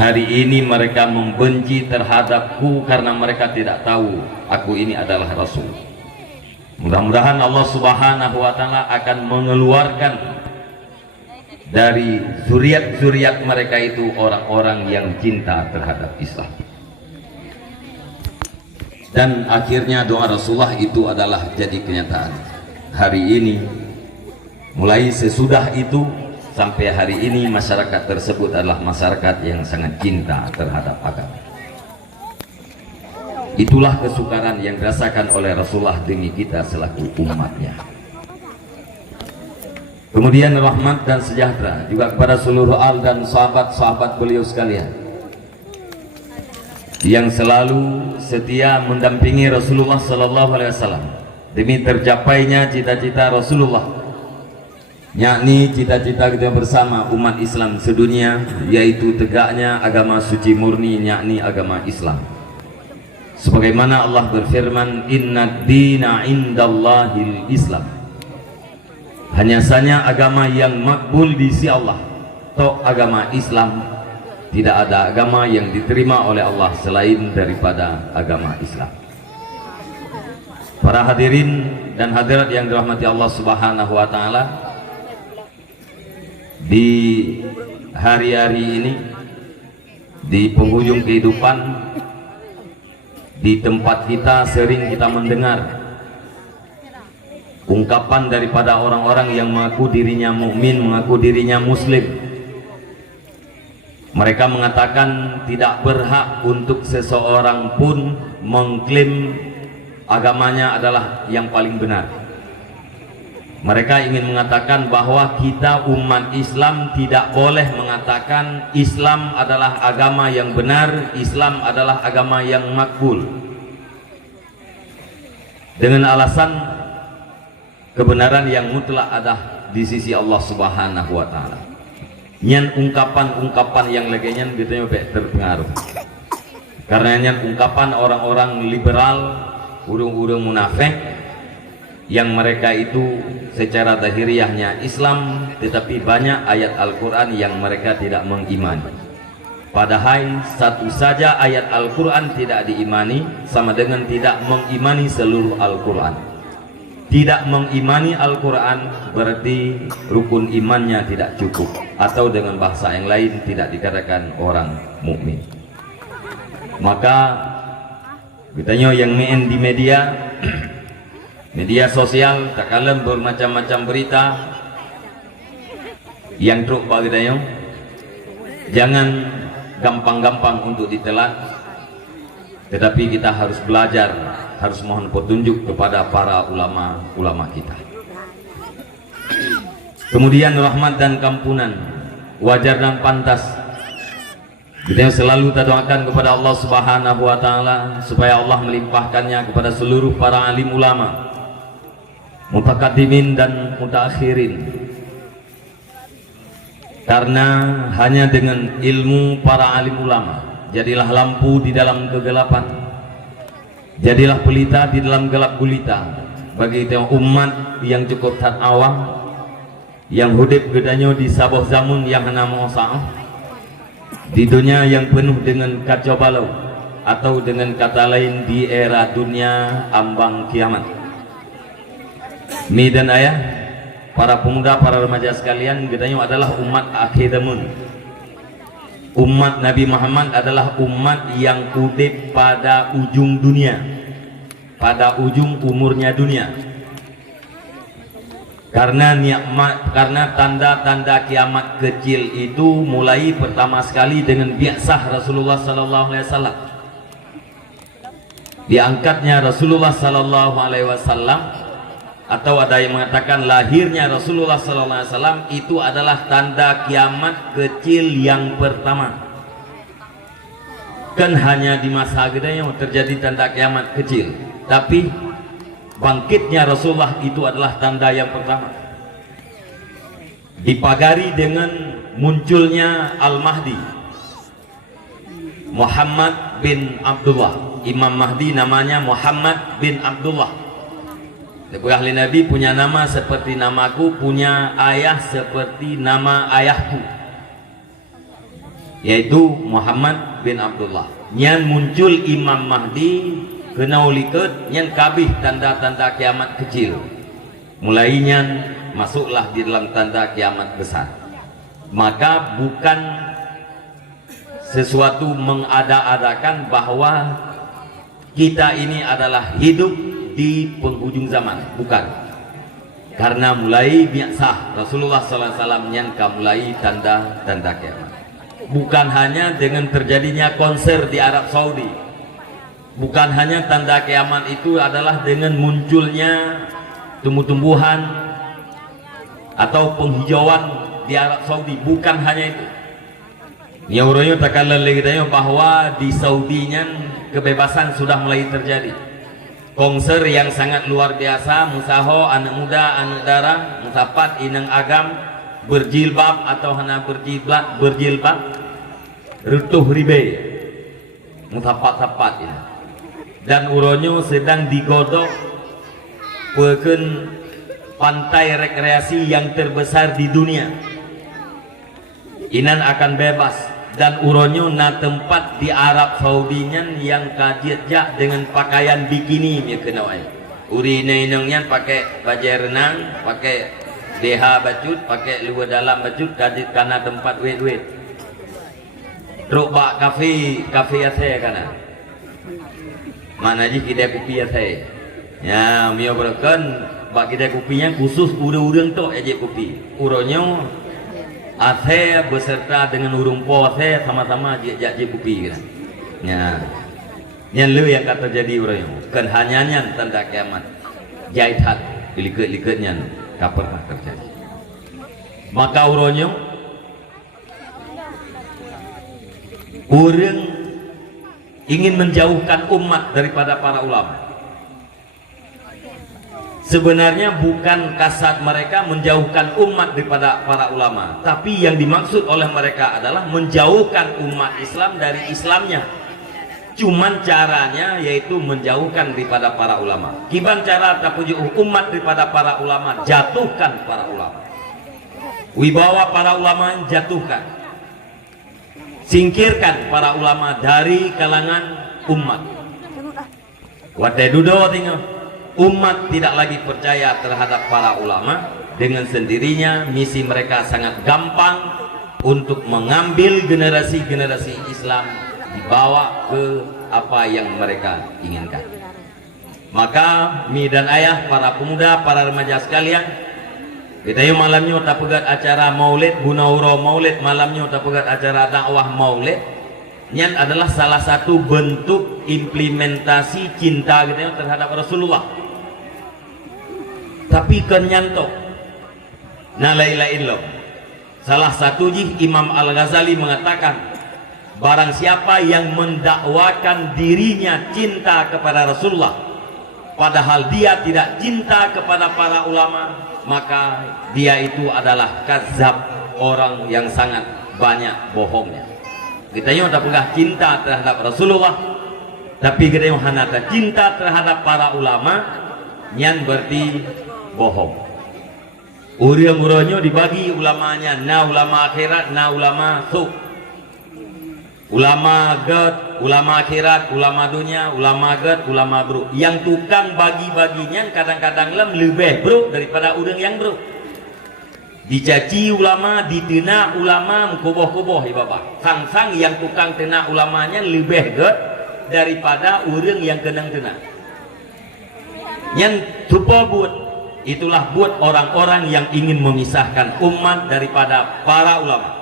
Hari ini mereka membenci terhadapku karena mereka tidak tahu aku ini adalah Rasul. Mudah-mudahan Allah Subhanahu wa Ta'ala akan mengeluarkan dari zuriat-zuriat mereka itu orang-orang yang cinta terhadap Islam. Dan akhirnya doa Rasulullah itu adalah jadi kenyataan. Hari ini, mulai sesudah itu sampai hari ini, masyarakat tersebut adalah masyarakat yang sangat cinta terhadap agama. Itulah kesukaran yang dirasakan oleh Rasulullah demi kita selaku umatnya. Kemudian rahmat dan sejahtera juga kepada seluruh al dan sahabat-sahabat beliau sekalian yang selalu setia mendampingi Rasulullah Sallallahu Alaihi Wasallam demi tercapainya cita-cita Rasulullah, yakni cita-cita kita bersama umat Islam sedunia, yaitu tegaknya agama suci murni, yakni agama Islam. Sebagaimana Allah berfirman, Inna dina indallahil Islam. Hanya saja agama yang makbul di sisi Allah, atau agama Islam. Tidak ada agama yang diterima oleh Allah selain daripada agama Islam. Para hadirin dan hadirat yang dirahmati Allah Subhanahu wa Ta'ala, di hari-hari ini, di penghujung kehidupan, di tempat kita sering kita mendengar ungkapan daripada orang-orang yang mengaku dirinya mukmin, mengaku dirinya muslim. Mereka mengatakan tidak berhak untuk seseorang pun mengklaim agamanya adalah yang paling benar. Mereka ingin mengatakan bahwa kita umat Islam tidak boleh mengatakan Islam adalah agama yang benar, Islam adalah agama yang makbul, dengan alasan kebenaran yang mutlak ada di sisi Allah Subhanahu wa Ta'ala. Nyan ungkapan-ungkapan yang legenya gitu terpengaruh, karena nyan ungkapan orang-orang liberal, urung-urung munafik, yang mereka itu secara zahiriahnya Islam, tetapi banyak ayat Al-Quran yang mereka tidak mengimani. Padahal satu saja ayat Al-Quran tidak diimani sama dengan tidak mengimani seluruh Al-Quran. Tidak mengimani Al-Quran berarti rukun imannya tidak cukup, atau dengan bahasa yang lain tidak dikatakan orang mukmin. Maka katanya yang main di media media sosial tak kalem bermacam-macam berita yang truk bagainya, jangan gampang-gampang untuk ditelan, tetapi kita harus belajar, harus mohon petunjuk kepada para ulama-ulama kita. Kemudian rahmat dan kampunan, wajar dan pantas kita selalu kita doakan kepada Allah Subhanahu wa Ta'ala supaya Allah melimpahkannya kepada seluruh para alim ulama, mutakaddimin dan mutakhirin. Karena hanya dengan ilmu para alim ulama jadilah lampu di dalam kegelapan, jadilah pelita di dalam gelap gulita bagi umat yang cukup tat awam, yang hudip gedanyo di saboh zamun yang nama osa'ah, di dunia yang penuh dengan kacau balau, atau dengan kata lain di era dunia ambang kiamat. Mi dan ayah, para pemuda, para remaja sekalian, gedanyo adalah umat akhidamun. Umat Nabi Muhammad adalah umat yang hudip pada ujung dunia, pada ujung umurnya dunia. Karena nikmat, karena tanda-tanda kiamat kecil itu mulai pertama sekali dengan bi'sah Rasulullah Sallallahu Alaihi Wasallam. Diangkatnya Rasulullah Sallallahu Alaihi Wasallam, atau ada yang mengatakan lahirnya Rasulullah Sallallahu Alaihi Wasallam itu adalah tanda kiamat kecil yang pertama. Kan hanya di masa gedenya terjadi tanda kiamat kecil, tapi bangkitnya Rasulullah itu adalah tanda yang pertama, dipagari dengan munculnya Al-Mahdi, Muhammad bin Abdullah. Imam Mahdi namanya Muhammad bin Abdullah. Ahli Nabi punya nama seperti namaku, punya ayah seperti nama ayahku. yaitu Muhammad bin Abdullah. Nyan muncul Imam Mahdi kena uliket nyan kabih tanda-tanda kiamat kecil. Mulai nyan masuklah di dalam tanda kiamat besar. Maka bukan sesuatu mengada-adakan bahwa kita ini adalah hidup di penghujung zaman, bukan. Karena mulai biasa Rasulullah SAW nyangka mulai tanda-tanda kiamat. Bukan hanya dengan terjadinya konser di Arab Saudi, bukan hanya tanda kiamat itu adalah dengan munculnya tumbuh-tumbuhan atau penghijauan di Arab Saudi, bukan hanya itu. Nyauroyo takalan lagi bahwa di Saudi nya kebebasan sudah mulai terjadi. Konser yang sangat luar biasa, musaho anak muda, anak dara, musapat inang agam berjilbab atau hana berjilbab rutuh ribe musapat-sapat ini. Dan uronyo sedang digodok peken pantai rekreasi yang terbesar di dunia. Inan akan bebas dan uronyo na tempat di Arab Saudi yang kajetja dengan pakaian bikini dia kena ai. Uri inang pakai baju renang, pakai DH bacut, pakai luar dalam bacut kajet kana tempat wet-wet. Rok kafe ase kana. Mana ji kita kopi ase. Ya, mio berken bak kita kopinya khusus urang-urang tok aja kopi. Uronyo ase beserta dengan urung po ase sama-sama je kopi kan. Ya. Yang lu yang kata jadi uronyo. Kan hanya tanda kiamat. Jaithat liket-liketnya kapan terjadi. Maka uronyo orang ingin menjauhkan umat daripada para ulama. Sebenarnya bukan kasat mereka menjauhkan umat daripada para ulama, tapi yang dimaksud oleh mereka adalah menjauhkan umat Islam dari Islamnya. Cuman caranya yaitu menjauhkan daripada para ulama. Kiban cara tapujuh umat daripada para ulama, jatuhkan para ulama. Wibawa para ulama jatuhkan. Singkirkan para ulama dari kalangan umat. Wadai dudo tinggal. Umat tidak lagi percaya terhadap para ulama. Dengan sendirinya misi mereka sangat gampang untuk mengambil generasi-generasi Islam dibawa ke apa yang mereka inginkan. Maka mi dan ayah, para pemuda, para remaja sekalian, kita yuk malamnya tak pegat acara maulid, gunauro maulid, malamnya tak pegat acara dakwah maulid. Nyan adalah salah satu bentuk implementasi cinta kita terhadap Rasulullah. Tapi kenyanto na lain loh. Salah satu Imam Al-Ghazali mengatakan, barang siapa yang mendakwakan dirinya cinta kepada Rasulullah padahal dia tidak cinta kepada para ulama, maka dia itu adalah kadzab, orang yang sangat banyak bohongnya. Kita yang tak pernah cinta terhadap Rasulullah, tapi kita yang hanya cinta terhadap para ulama, nyan berarti bohong. Urang-urangnya dibagi ulamanya, na ulama akhirat, na ulama suk. Ulama god, ulama akhirat, ulama dunia, ulama god, ulama bro. Yang tukang bagi-baginya kadang-kadang lebih bro daripada urang yang bro. Dicaci ulama, ditena ulama, mengkoboh-koboh ya bapak. Sang-sang yang tukang tena ulamanya lebih god daripada urang yang kenang-tenang. Yang tupo buat, itulah buat orang-orang yang ingin memisahkan umat daripada para ulama.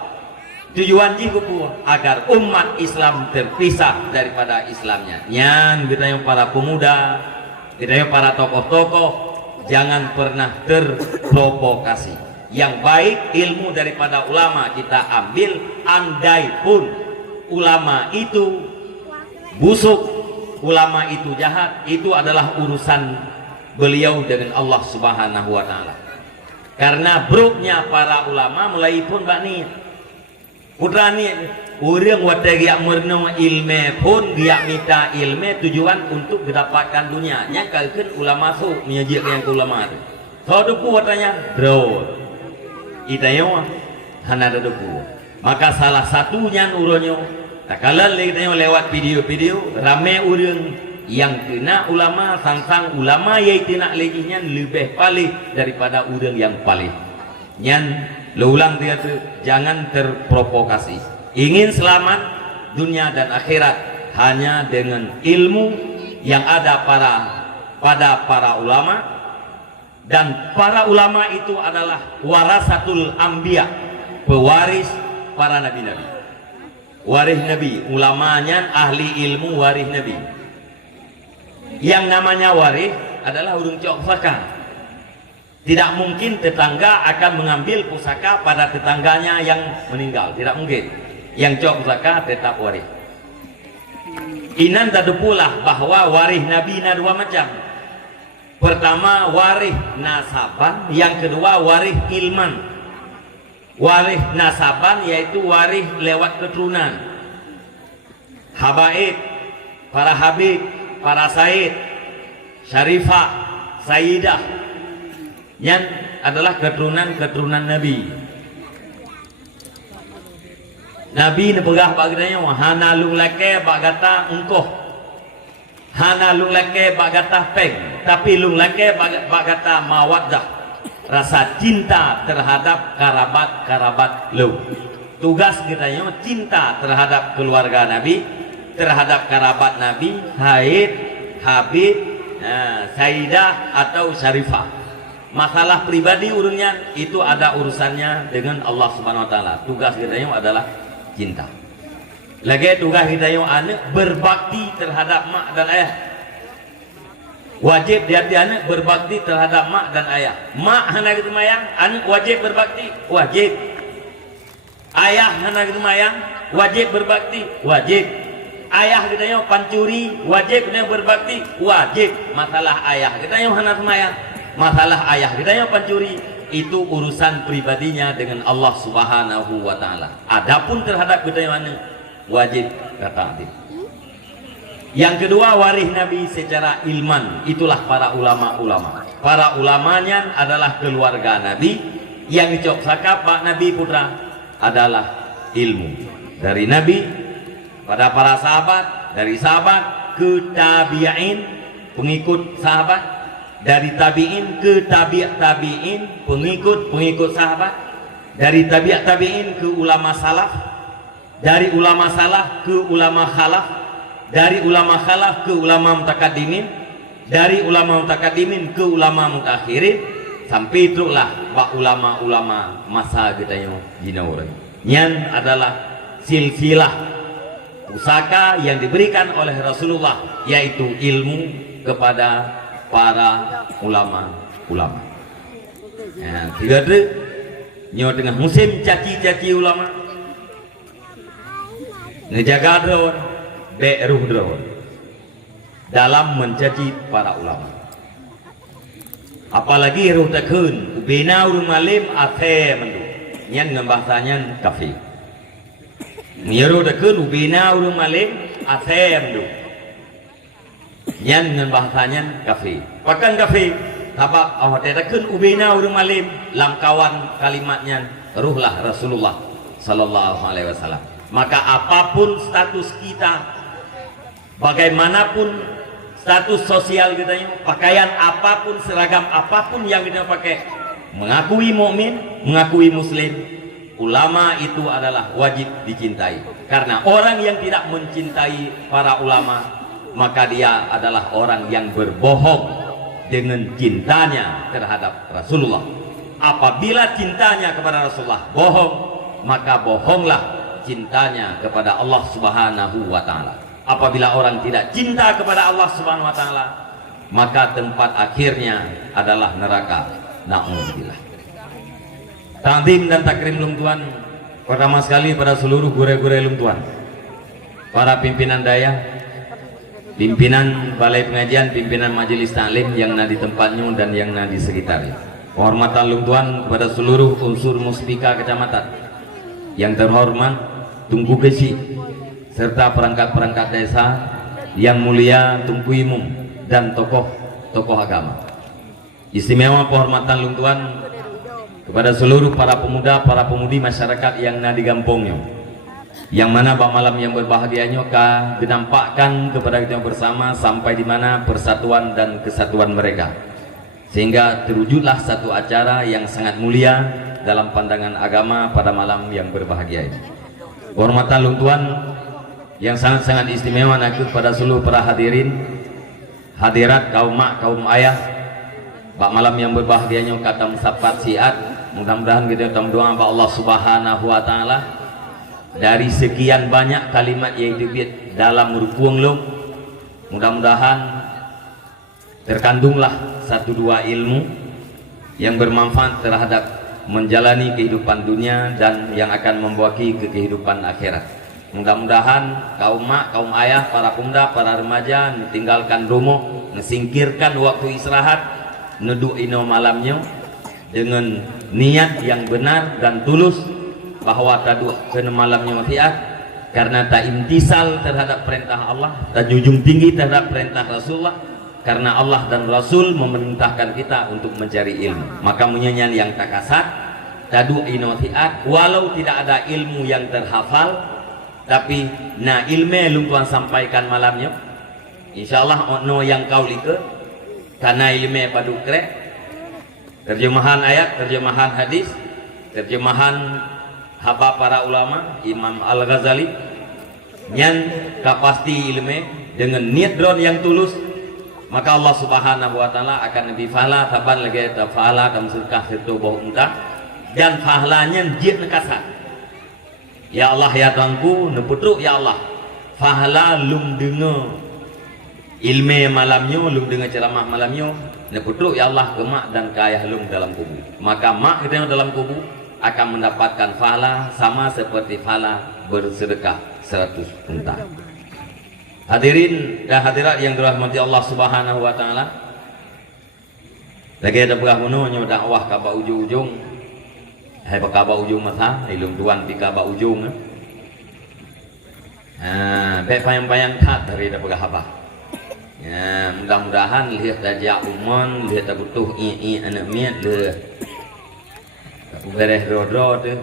Tujuan jiku agar umat Islam terpisah daripada Islamnya. Nyan kita yang para pemuda, kita yang para tokoh-tokoh, jangan pernah terprovokasi. Yang baik ilmu daripada ulama kita ambil, andai pun ulama itu busuk, ulama itu jahat, itu adalah urusan beliau dengan Allah Subhanahu wa Ta'ala. Karena buruknya para ulama mulai pun bakni putrani orang wadah yang merenung ilmu pun dia minta ilmu tujuan untuk mendapatkan dunia. Yang kalkan ulama tu menyajik yang ulama tu. Tahu duku watanya draw. Itayo hana duku. Maka salah satunya uronyo tak kalah lewat video-video rame urang yang kena ulama sang ulama yaitu nak leginya lebih palih daripada urang yang palih. Nyan ulang dia tu, jangan terprovokasi. Ingin selamat dunia dan akhirat hanya dengan ilmu yang ada pada para ulama, dan para ulama itu adalah warasatul anbiya, pewaris para nabi-nabi. Waris nabi, ulamanya ahli ilmu waris nabi. Yang namanya waris adalah urung cok pusaka. Tidak mungkin tetangga akan mengambil pusaka pada tetangganya yang meninggal, tidak mungkin. Yang cok pusaka tetap waris. Inan tadu pula bahwa waris nabi na dua macam. Pertama waris nasaban, yang kedua waris ilman. Waris nasaban yaitu waris lewat keturunan. Habaib, para habib, para said, syarifah, sayyidah, yang adalah keturunan Nabi. Nabi nepegah bagdanya hana lung lake bagata engkoh, hana lung lake bagata peng, tapi lung lake bagata mawaddah, rasa cinta terhadap kerabat lu. Tugas kita cinta terhadap keluarga Nabi, terhadap kerabat Nabi, haid, habib, sayyidah atau syarifah. Masalah pribadi urusnya itu ada urusannya dengan Allah Subhanahu Wa Taala. Tugas kita adalah cinta. Lagi tugas kita anak berbakti terhadap mak dan ayah. Wajib dia anak berbakti terhadap mak dan ayah. Mak hana gitu mayang, anak wajib berbakti, wajib. Ayah hana gitu mayang, wajib berbakti, wajib. Ayah kita pancuri, wajib kita berbakti, wajib. Masalah ayah kita hana mayang, masalah ayah kita pancuri, itu urusan pribadinya dengan Allah Subhanahu Wa Taala. Adapun terhadap kita wajib kata. Yang kedua waris Nabi secara ilman, itulah para ulama-ulama. Para ulamanya adalah keluarga Nabi, yang dicok saka Pak Nabi putra adalah ilmu dari Nabi pada para sahabat, dari sahabat ke tabi'in pengikut sahabat, dari tabi'in ke tabi'in pengikut sahabat, dari tabi'in ke ulama salaf, dari ulama salaf ke ulama khalaf, dari ulama khalaf ke ulama mutakaddimin, dari ulama mutakaddimin ke ulama mutakhirin, sampai itulah bak ulama-ulama masa kita yang jinauran. Yang adalah silsilah pusaka yang diberikan oleh Rasulullah, yaitu ilmu kepada para ulama-ulama. Tidak ada nyo tengah musim caci-caci ulama, ngejaga drone beruh drone dalam mencaci para ulama. Apalagi ruh tekun ubina urung malim ate mendu nyan ngembahsanya kafi miru tekun ubina urung malim ate mendu nyan ngembahsanya kafi pakan kafi tabak awate tekun ubina urung malim lam kawan kalimatnya ruhlah Rasulullah sallallahu alaihi wasallam. Maka apapun status kita, bagaimanapun status sosial kita, pakaian apapun, seragam apapun yang kita pakai, mengakui mukmin, mengakui muslim, ulama itu adalah wajib dicintai. Karena orang yang tidak mencintai para ulama, maka dia adalah orang yang berbohong dengan cintanya terhadap Rasulullah. Apabila cintanya kepada Rasulullah bohong, maka bohonglah cintanya kepada Allah Subhanahu wa Ta'ala. Apabila orang tidak cinta kepada Allah Subhanahu wa Ta'ala, maka tempat akhirnya adalah neraka. Na'udzubillah. Ta'zim dan takrim lum tuan pertama sekali pada seluruh gure-gure lum tuan, para pimpinan daya, pimpinan balai pengajian, pimpinan majelis taklim yang ada di tempatnya dan yang ada di sekitarnya. Penghormatan lum tuan kepada seluruh unsur muspika kecamatan yang terhormat Tunku Gesi serta perangkat-perangkat desa yang mulia, Tunku Imum dan tokoh-tokoh agama. Istimewa penghormatan lung tuan kepada seluruh para pemuda, para pemudi masyarakat yang na di kampungnya, yang mana pada malam yang berbahagianya ka dinampakkan kepada kita bersama sampai di mana persatuan dan kesatuan mereka, sehingga terwujudlah satu acara yang sangat mulia dalam pandangan agama pada malam yang berbahagia ini. Kehormatan Lung Tuan yang sangat-sangat istimewa nakut pada seluruh para hadirin, hadirat, kaum mak, kaum ayah, pada malam yang berbahagianya kata sapat siat. Mudah-mudahan kita doa pada Allah Subhanahu wa taala dari sekian banyak kalimat yang dibit dalam rukuang lung, mudah-mudahan terkandunglah satu dua ilmu yang bermanfaat terhadap menjalani kehidupan dunia dan yang akan membawa ke kehidupan akhirat. Mudah-mudahan kaum mak, kaum ayah, para pemuda, para remaja meninggalkan rumah, mesingkirkan waktu istirahat, nedu'ino malamnya dengan niat yang benar dan tulus, bahwa tadu kena malamnya mafiat karena tak imtisal terhadap perintah Allah, tak junjung tinggi terhadap perintah Rasulullah, karena Allah dan Rasul memerintahkan kita untuk mencari ilmu. Maka menyanyian yang tak kasat tadu inotiat, walau tidak ada ilmu yang terhafal, tapi na ilmu Lung Tuan sampaikan malamnya, insyaallah ono yang kau like karena ilmu padu krek, terjemahan ayat, terjemahan hadis, terjemahan haba para ulama, Imam Al-Ghazali, yang kapasti ilmu dengan niat drone yang tulus, maka Allah Subhanahu wa taala akan lebih fahala taban lagi tafahala kam surkah itu boh entah, dan fahalanya jid nekasa. Ya Allah ya Tuanku, neputruk ya Allah, fahala lum dengar ilmu malamnya, lum dengar ceramah malamnya, neputruk ya Allah ke mak dan ke ayah lum dalam kubur. Maka mak kita yang dalam kubur akan mendapatkan fahala sama seperti fahala bersedekah 100 unta. Hadirin dan hadirat yang dirahmati Allah Subhanahu wa taala, lagi ada berah menunya dakwah ka ba ujung-ujung. Hai ka ba ujung mata, Lung Tuan pi ka ba ujung. Baik payang-payang tak dari da berah apa. Ya, mudah-mudahan lihat saja umon, lihat butuh anak miat le. Aku beres rodro tu.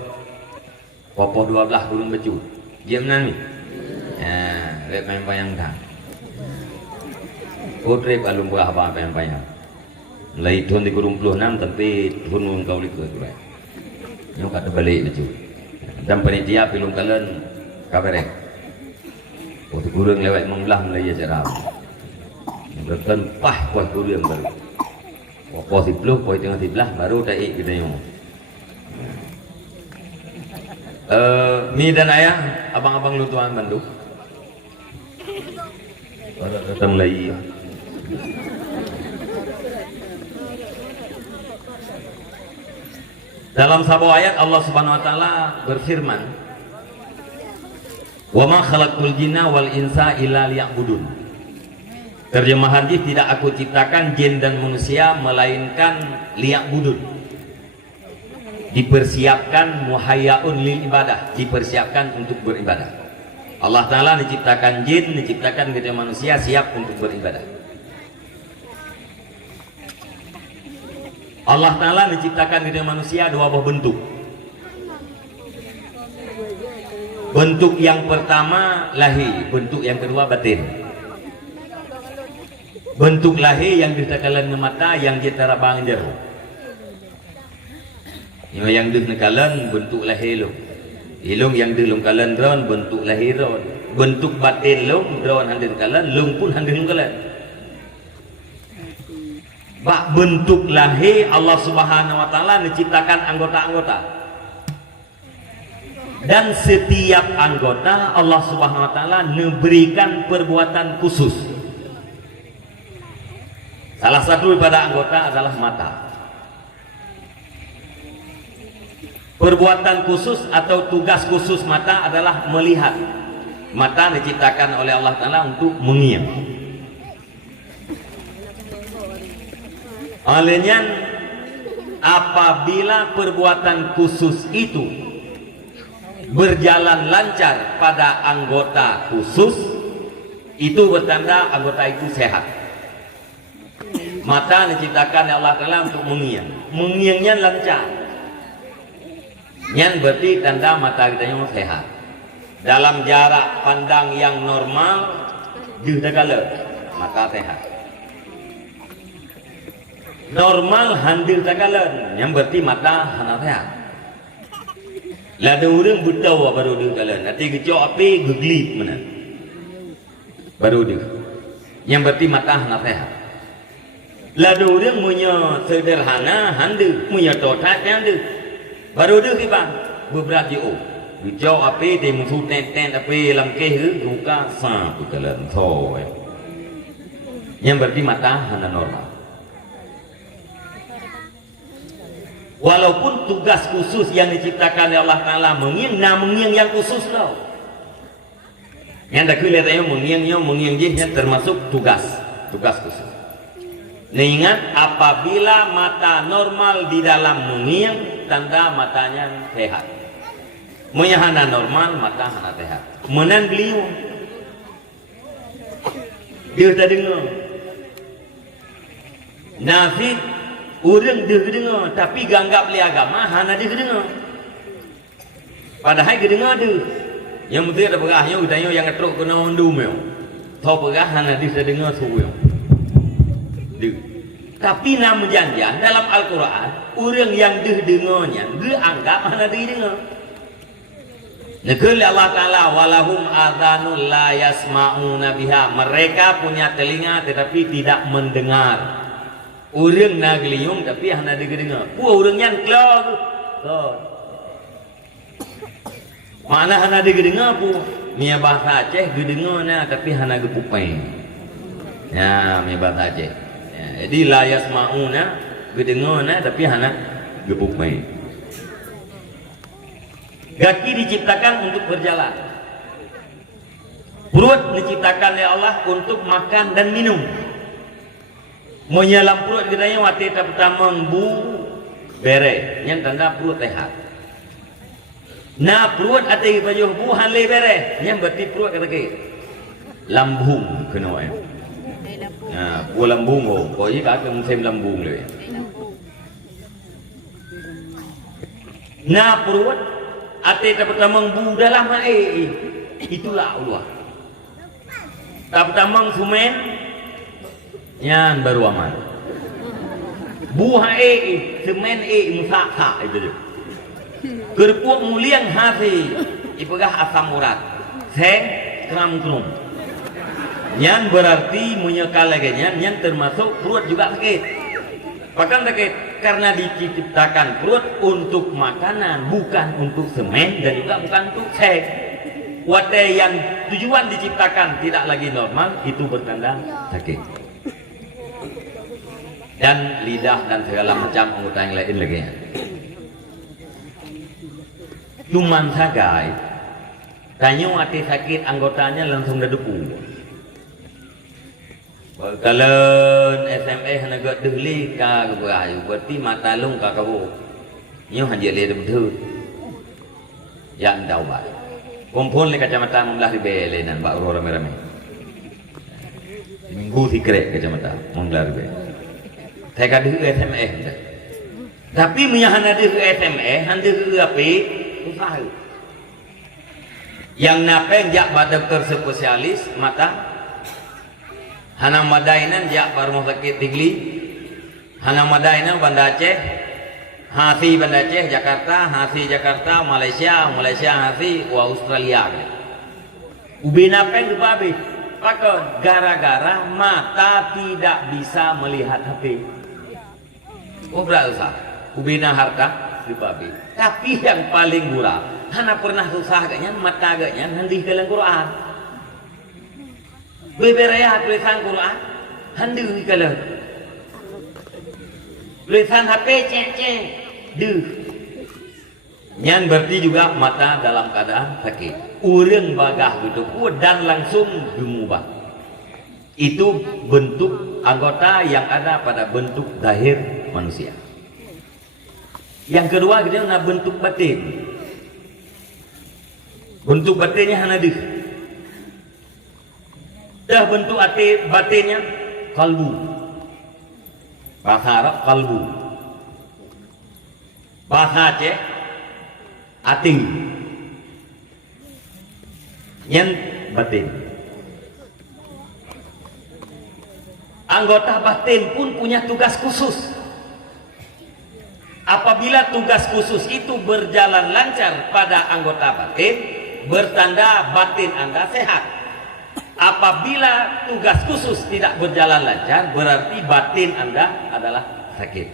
Popo 12 burung becu. Diam nang ni. Lihat payang-payang tak. Putri balung buah apa payang-payang. Lai tuan di kurung 26 tapi tuan kau likut tu. Yang kata balik becu. Dan panitia pilung kalian kabarek. Waktu kurang lewat mengbelah mulai acara. Berkan pah kuat kurang baru. Popo 10, poin tengah 13 baru tak kita yang. Mi dan ayah, abang-abang Lung Tuan bantu. Datang lagi. Dalam sebuah ayat Allah Subhanahu wa taala berfirman, "Wa ma khalaqtul jinna wal insa illa liya'budun." Terjemahan ini, tidak aku ciptakan jin dan manusia melainkan liya'budun. Dipersiapkan muhayyaun lil ibadah, dipersiapkan untuk beribadah. Allah Ta'ala menciptakan jin, menciptakan kita manusia siap untuk beribadah. Allah Ta'ala menciptakan kita manusia dua buah bentuk. Bentuk yang pertama lahir, bentuk yang kedua batin. Bentuk lahir yang ditakalan ke mata, yang kita rabang jauh. Yang ditakalan bentuk lahir lo. Ilung yang dilung kalan drone bentuk lahir drone. Bentuk batin lung drone handin kalan, lung pun handin kalan. Bak bentuk lahir Allah Subhanahu wa taala menciptakan anggota-anggota. Dan setiap anggota Allah Subhanahu wa taala memberikan perbuatan khusus. Salah satu daripada anggota adalah mata. Perbuatan khusus atau tugas khusus mata adalah melihat. Mata diciptakan oleh Allah Ta'ala untuk mengiam. Olehnya apabila perbuatan khusus itu berjalan lancar pada anggota khusus, itu bertanda anggota itu sehat. Mata diciptakan oleh Allah Ta'ala untuk mengiang. Mengiangnya lancar. Nyan berarti tanda mata kita yang sehat. Dalam jarak pandang yang normal, jauh segala mata sehat. Normal handil segala, yang berarti mata hana sehat. Lada orang buta baru dia segala. Nanti kecok api geglip mana? Baru dia. Yang berarti mata hana sehat. Lada orang punya sederhana handil, punya totat handil. Baru dia kita beberapa jauh. Kecok api dia musuh ten api langkeh buka satu segala. Yang berarti mata hana normal. Walaupun tugas khusus yang diciptakan oleh Allah Ta'ala mengiang yang khusus tau. Yang dah kelihatannya mengiang jihnya termasuk tugas khusus. Nah, ingat apabila mata normal di dalam mengiang, tanda matanya sehat. Menyahana normal, mata hana sehat. Menan beliau. Dia tak dengar. Nafid orang dia dengar, tapi ganggap li agama hana dia dengar. Padahal dia dengar dia. Yang mesti ada perahnya utanya yang ngetruk kena ondum yo. Tahu perah hana dia dengar suwe. Dia. Tapi nama janjian dalam Al-Quran, orang yang dia dengarnya, dia anggap hana dia dengar. Negeri Allah Ta'ala walahum adhanul la yasma'una biha. Mereka punya telinga tetapi tidak mendengar. Orang nak geliung tapi hana dengar. Orang yang keluar tu. Mana hana dengar pu? Mia bahasa Aceh dengar na tapi hana gepupai. Ya, mia bahasa Aceh. Ya, jadi la yasmauna dengar na tapi hana gepupai. Kaki diciptakan untuk berjalan. Perut diciptakan oleh Allah untuk makan dan minum. Menyelam perut kita yang waktu pertama bu bere yang tanda perut sehat. Nah perut atas baju bu halai bere yang berarti perut kata ke lambung kena ya. Nah bu lambung oh, kau ini kata musim lambung le. Nah perut atas pertama bu dalam air itulah Allah. Tak pertama sumen Yan baru aman. Buah semen musaka itu je. Kerpuk muliang hati ipegah asam urat. Seng kram. Yan berarti menyekal lagi yan termasuk perut juga sakit. Bahkan sakit karena diciptakan perut untuk makanan bukan untuk semen dan juga bukan untuk seng. Wate yang tujuan diciptakan tidak lagi normal itu bertanda sakit. Dan lidah dan segala macam anggota yang lain lagi. Cuman sagai tanya hati sakit anggotanya langsung dah depu. Kalau SMS negara dehli ka kebayu berarti mata lung ka kabu. Nyo hanya lihat betul. Yang tahu bah. Kumpul di kacamata membelah di bele nan bak rame-rame. Minggu tikrek kacamata membelah di bele. Saya kata SMS. Tapi menyahana dia SMS, hanya api usaha. Yang napeng jak pada dokter spesialis mata, hana madainan jak pada rumah sakit Tigli, hana madainan Banda Aceh, Hasi Banda Aceh Jakarta, Hasi Jakarta Malaysia, Hasi wa Australia. Ubi napeng di babi. Pakon gara-gara mata tidak bisa melihat HP. Oh berasa, ubina harta di babi. Tapi yang paling murah, hana pernah susah agaknya, mata agaknya, handi dalam Quran. Beberapa tulisan Quran, handi kalau. Tulisan HP ceng, duh. Yang berarti juga mata dalam keadaan sakit. Urang bagah gitu, dan langsung gemubah. Itu bentuk anggota yang ada pada bentuk zahir manusia. Yang kedua kita nak bentuk batin. Bentuk batinnya hana di. Dah bentuk batinnya kalbu. Bahasa Arab kalbu. Bahasa Aceh Ati. Nyen batin. Anggota batin pun punya tugas khusus. Apabila tugas khusus itu berjalan lancar pada anggota batin, bertanda batin Anda sehat. Apabila tugas khusus tidak berjalan lancar, berarti batin Anda adalah sakit.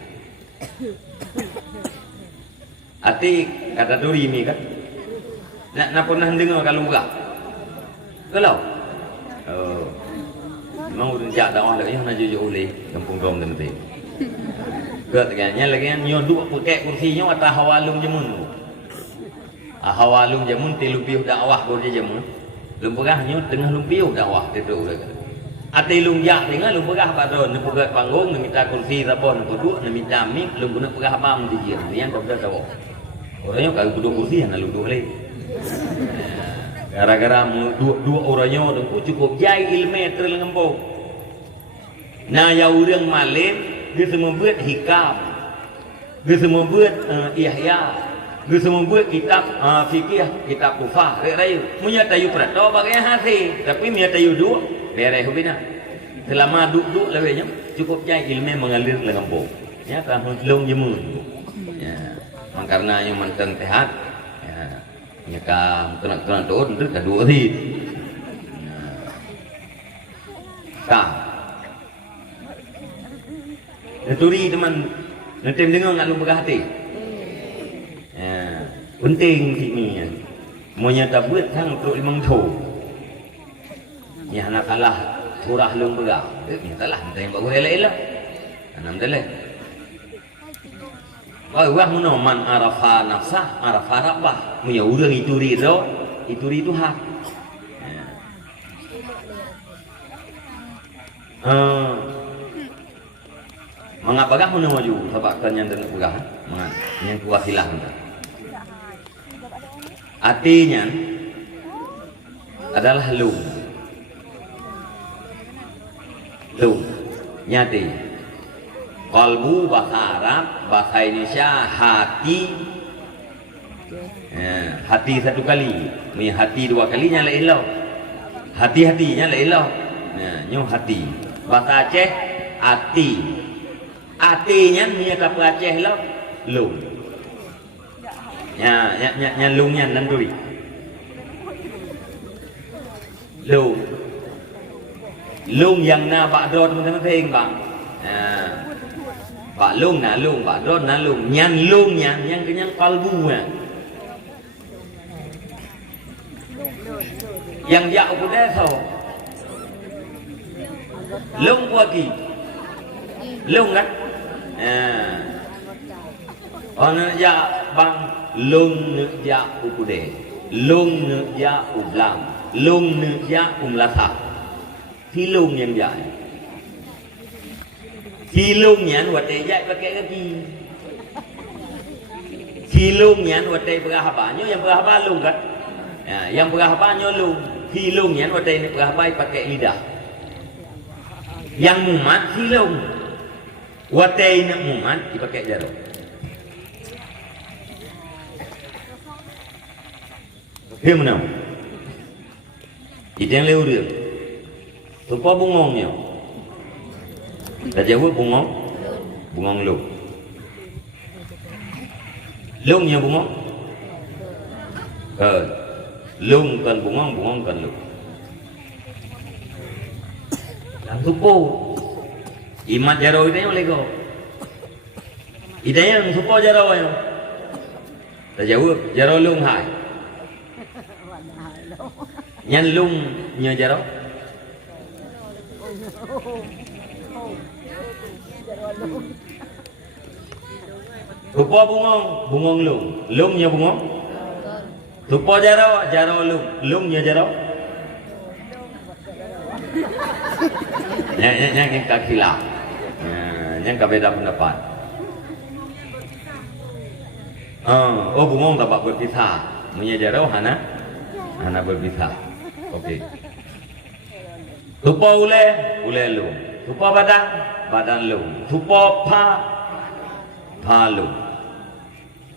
Ati kata duri ini kan, nak pernah dengar kalau buka, kalau, memang udah jak dah orang yang nak jujur oleh kampung rom nanti. Katanya lagi nyo dua pakai kursinya atas hawalung jemun. Hawalung jemun tilupiu dakwah boleh jemun. Lumpurahnya tengah lumpiu dakwah itu udah. Ati lung jak dengan lumpurah padon, lumpurah panggung, minta kursi rapon, duduk, minta mik, lumpurah pegah bam dijir. Yang tak ada tahu. Orangnya kalau duduk kursi hanya duduk leh. Gara-gara dua orangnya cukup jai ilmu terlengkap. Nah ya orang malim dia semua buat hikam, dia semua buat ihya, dia semua buat kitab fikih, kitab kufah, raya. Punya tayu prato bagai hati, tapi punya tayu dua, raya hubina. Selama duduk lewatnya cukup jai ilmu mengalir lengkap. Ya kan long jemun. Ya, karena yang mantan sehat, ya, nyekam kena turun itu kedua hari. Kah. Turi teman, nanti dengar nggak lupa hati. Ya, penting ini. Maunya tak buat sang untuk limang tu. Ya nak kalah surah lumpur. Mintalah, minta yang bagus elok-elok. Anam dele. Wah mana man arafa nafsah, arafa rabbah. Punya orang itu ridho, itu hak. Mengapakah menuju sebabkan yang dan pegah yang kuasilah artinya adalah lung nyati kalbu bahasa Arab, bahasa Indonesia hati. Hati satu kali, hati dua kali nyala ilau, hati-hatinya la ilau. Nyo hati bahasa Aceh hati. Artinya dia tak Aceh lah, lung. Ya lungnya nandui. Lung yang na bak do teman-teman teng bang. Bak lung na lung, bak do na lung. Nyan lungnya yang kenyang kalbu ya. Yang dia aku dah tahu. Lung lagi. Lung kan? Orang ya bang lung ya ukude, lung ya ublang, lung ya umlasa. Hilung yang ya. Hilungnya wadah ya pakai kaki. Hilungnya wadah berhabanyo yang berhaban lung kan? Yang berhabanyo lung. Hilungnya wadah ini berhaban pakai lidah. Yang mumat hilung. Watai nak mumat dipakai jarum. Dia mana? Itu yang lewat dia. Tupa bungongnya. Dah jawab bungong, bungong lung. Lungnya bungong. Lung kan bungong, bungong kan lung. Yang tupa. Imat jaro itu yang lego. Ida yang supo jaro yang. Tak jawab jaro lung hai. Nyan lung nya jaro. Supo bungong, bungong lung. Lung nya bungong. Supo jaro, jaro lung. Lung nya jaro. Yang kaki lah. Yang berbeza pendapat. Oh bungong dapat berpisah. Menyejarah hana berpisah. Okey. Tupa ule lung. Tupa badan lung. Tupa pa lung.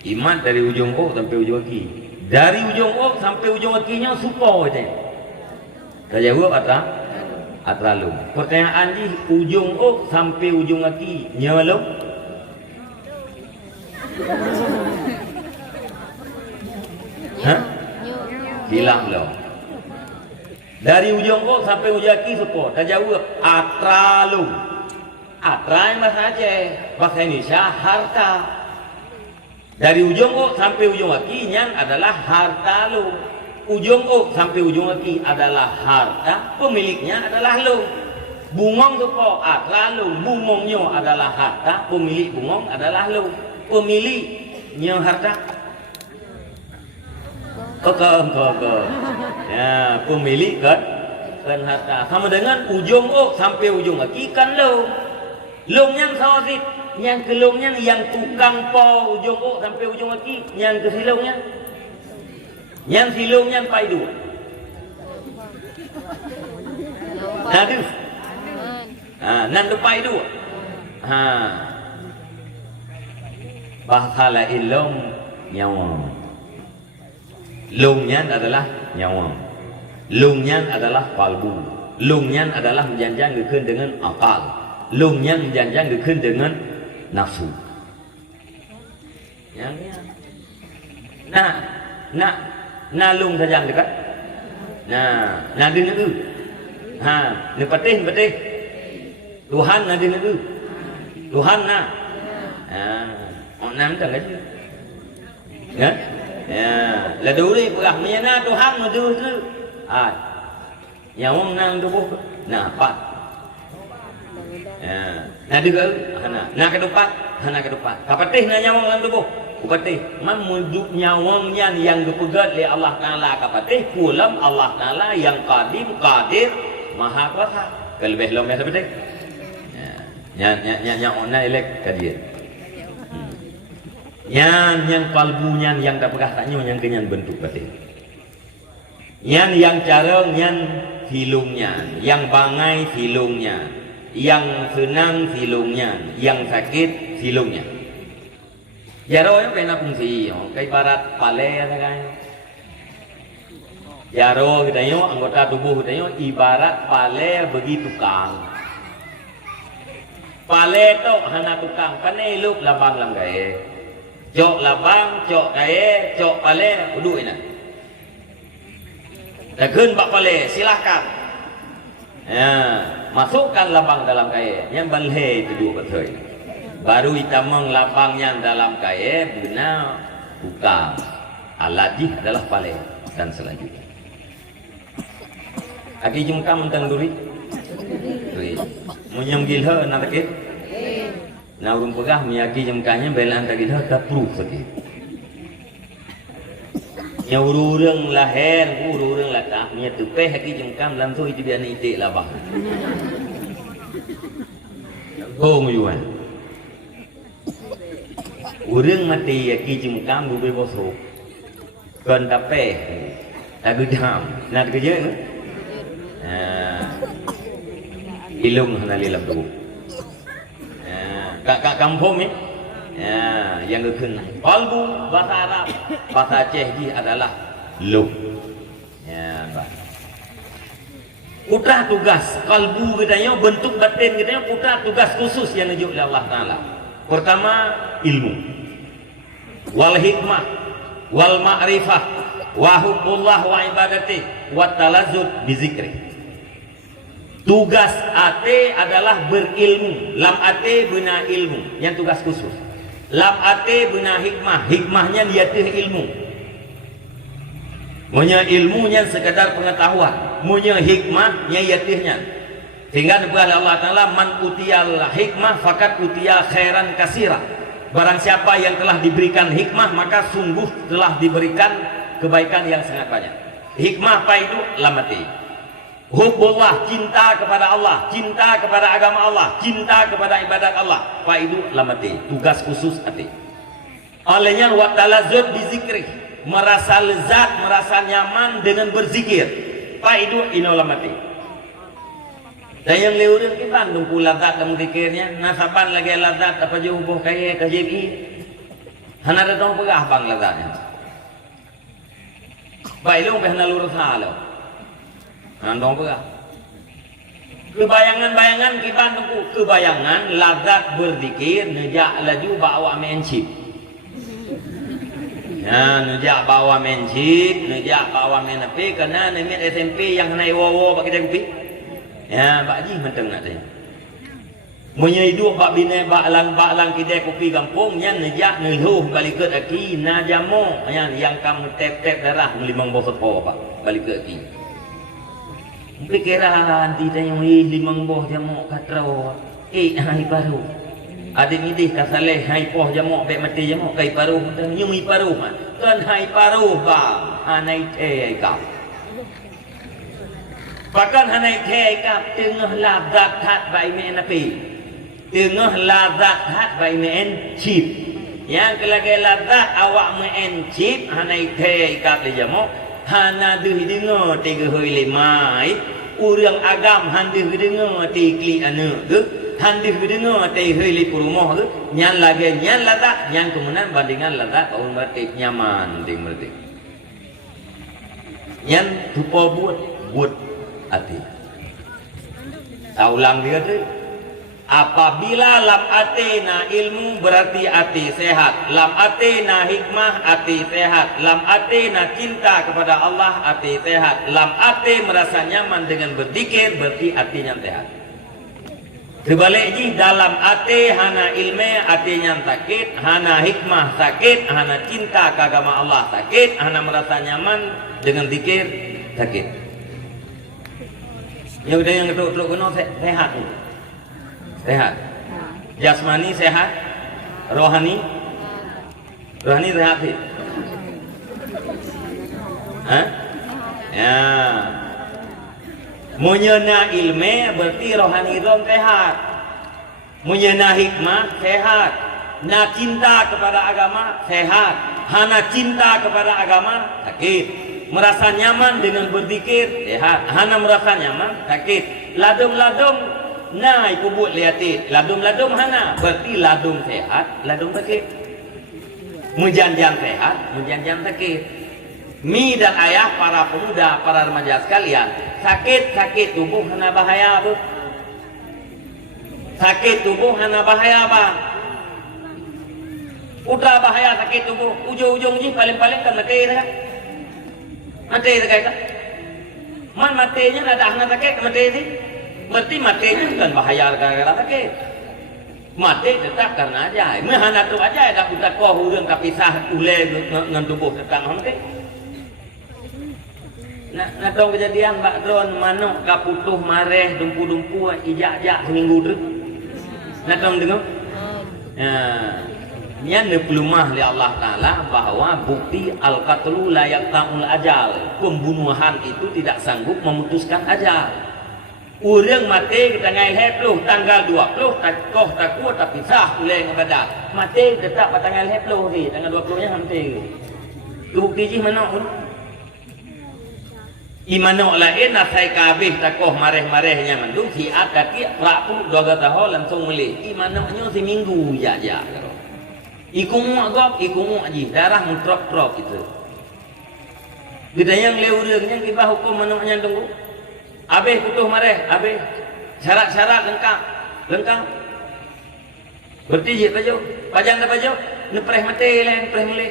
Imat dari ujung ok sampai ujung kaki. Dari ujung ok sampai ujung kakinya supo aja. Tak jawab atlalu. Pertanyaan ni ujung ok sampai ujung kaki nyalum. Hah? Hilang lo. Dari ujung ok sampai ujung kaki supo. Tak jawab atlalu. Atra bahasa Aceh, bahasa Indonesia harta. Dari ujung ok sampai ujung kaki yang adalah harta lu. Ujung ok sampai ujung kaki adalah harta, pemiliknya adalah lu. Bungong tu po atra lu, bungongnya adalah harta, pemilik bungong adalah lu. Pemiliknya harta. Ke. Ya, pemilik kan harta. Sama dengan ujung ok sampai ujung kaki kan lu. Long yang sawit, yang kelongnya yang tukang po ujung ok sampai ujung kaki, yang ke silongnya, yang silongnya pai dua. Nadu, nandu pai dua. Bahasa ilong nyawa. Longnya adalah nyawa. Longnya adalah kalbu. Longnya adalah menjanjang dengan akal. Lungnya menjanjang dikun dengan nafsu. Yang nah lung sajang dekat. Nah di negeri. Ni patih. Tuhan na di negeri. Tuhan na. Nam tak lagi. Ya. Laduri perah menyana Tuhan madu tu. Yang nang tubuh. Pat. Nah juga, nah ke depan, kapatih na nyawang dalam tubuh, kapatih, memujuk nyawangnya yang dipegat oleh Allah Taala kapatih, kulam Allah Taala yang qadir, maha kuasa, kelebih lom ya seperti, ona elek kajian, yang kalbunya yang tak perasanya yang kenyan bentuk patih, yang careng yang hilungnya, yang bangai hilungnya. Yang senang silungnya, yang sakit silungnya. Jaro yang pernah fungsi, kayak barat pale kan. Jaro kita yo anggota tubuh kita yo ibarat pale begitu tukang. Pale tu hana tukang, pane lup labang lam gaye. Jok labang, jok gaye, jok pale, udu ina. Dagun bak pale, silahkan. Masukkan labang dalam kain yang balhe itu dua betul. Baru itamang labangnya dalam kain benar buka aladih adalah pale dan selanjutnya. Aki jungkam tentang duri, menyambil he nak sakit. Nah urung pegah miyaki jungkanya belan sakit he terproof sakit. Nya urureng laher, urureng latah, nya tupeh haki jengkam langsung itu dia nitik labah. Gong yuan. Ureng mati haki jengkam dube bosro. Kan tapeh, lagu dam, nak kerja ni. Ilung hana lilam tu. Kak kampung ni. Yang kena kalbu bahasa Arab, bahasa Aceh ni adalah lub. Putra tugas kalbu katanya, bentuk batin katanya putra tugas khusus yang ditunjuk oleh Allah Taala. Pertama ilmu, wal hikmah, wal ma'rifah, wa hubbullah wa ibadati, wa talazzud bi zikri. Tugas ate adalah berilmu, lam ate benar ilmu, yang tugas khusus. Lam ate benar hikmah, hikmahnya liatih ilmu. Punya ilmunya sekadar pengetahuan, punya hikmahnya liatihnya. Sehingga kepada Allah Taala man utiyal hikmah fakat utiya khairan kasira. Barang siapa yang telah diberikan hikmah maka sungguh telah diberikan kebaikan yang sangat banyak. Hikmah apa itu? Lam ate. Hubbullah, cinta kepada Allah, cinta kepada agama Allah, cinta kepada ibadat Allah. Pak itu lamati, tugas khusus hati. Olehnya wa talazzud bi zikri, merasa lezat, merasa nyaman dengan berzikir. Pak itu inolamati. Dan yang leureun ki Bandung pula lazat dalam zikirnya, nasaban lagi lazat apa je hubung kaya KJI. hana ada dong pegah bang lazatnya baik lu hana lurus halau hana dong pegah kebayangan-bayangan kita tunggu kebayangan lazat berzikir nejak laju bawa mencip ya nejak bawa mencip nejak bawa menepi karena nemit SMP yang naik wawo pakai tempi ya Pak Ji menteng nak tanya menyeduk bak bina baklang kedai kopi kampung yang nejak ngeluh balik ke aki najamo yang kamu tep darah limang bos sepo Pak balik ke aki pikiran tidak yang limang boh jamuk katrau hari baru ada midih kasaleh hai poh jamuk bek mati jamuk kai paruh nyumi paruh kan hai paruh bang anai teh kap bahkan hanai teh kap tengah labrak hat bai me napi tengah labrak hat bai me en chip yang kelage labrak awak me en chip hanai teh kap le jamuk hana deh dengar tiga hari lemai urang agam han deh dengar tikli anu tu han deh dengar teh hari perumah tu nyan lagi nyan lazat nyan kemudian bandingan lazat orang berarti nyaman ding berarti nyan tupo buat hati ulang dia tu apabila lam atina ilmu berarti hati sehat lam atina hikmah hati sehat lam atina cinta kepada Allah hati sehat lam ati merasa nyaman dengan berzikir berarti hatinya sehat sebaliknya dalam hati hana ilmu hatinya sakit hana hikmah sakit hana cinta ke agama Allah sakit hana merasa nyaman dengan zikir sakit yang ketuk kena sehat sehat jasmani sehat rohani sehat sih ya menyena ilmu berarti rohani rom sehat menyena hikmah sehat na cinta kepada agama sehat hana cinta kepada agama sakit merasa nyaman dengan berzikir sehat hana merasa nyaman sakit ladum nah iku buat lihat ladum hana berarti ladum sehat ladum sakit menjanjang sehat menjanjang sakit mi dan ayah para pemuda para remaja sekalian sakit tubuh hana bahaya bu sakit tubuh hana bahaya bang udah bahaya sakit tubuh ujung-ujungnya paling-paling kan mati kan man matinya ada hana sakit mati sih berarti matinya bukan bahaya gara-gara sakit mati tetap karena aja mehana tu aja ada kita kau hurung kapisah ule dengan tubuh tetap mati nah dong kejadian Mbak Dron manuk kaputuh mareh dumpu ijak-jak seminggu tu nah dong dengar nya neplumah li Allah Ta'ala bahwa bukti al-qatlu la yaqta'ul ajal pembunuhan itu tidak sanggup memutuskan ajal urang mati kita ngai 20 tanggal 20 takoh takut tapi sah boleh ngebadak mati tetap pada tanggal 20 ni tanggal 20 nya mati tu bukti ji mana imano lain nasai kabeh takoh mareh-marehnya mandung si akati rapu 2 tahun langsung melih imano nya seminggu ya iku muak ji darah mutrok-trok itu gedayang leurang yang kibah hukum manuknya tunggu abeh putuh mareh abeh syarat-syarat lengkap berarti je baju pajang dah baju nepreh mati lain nepreh melih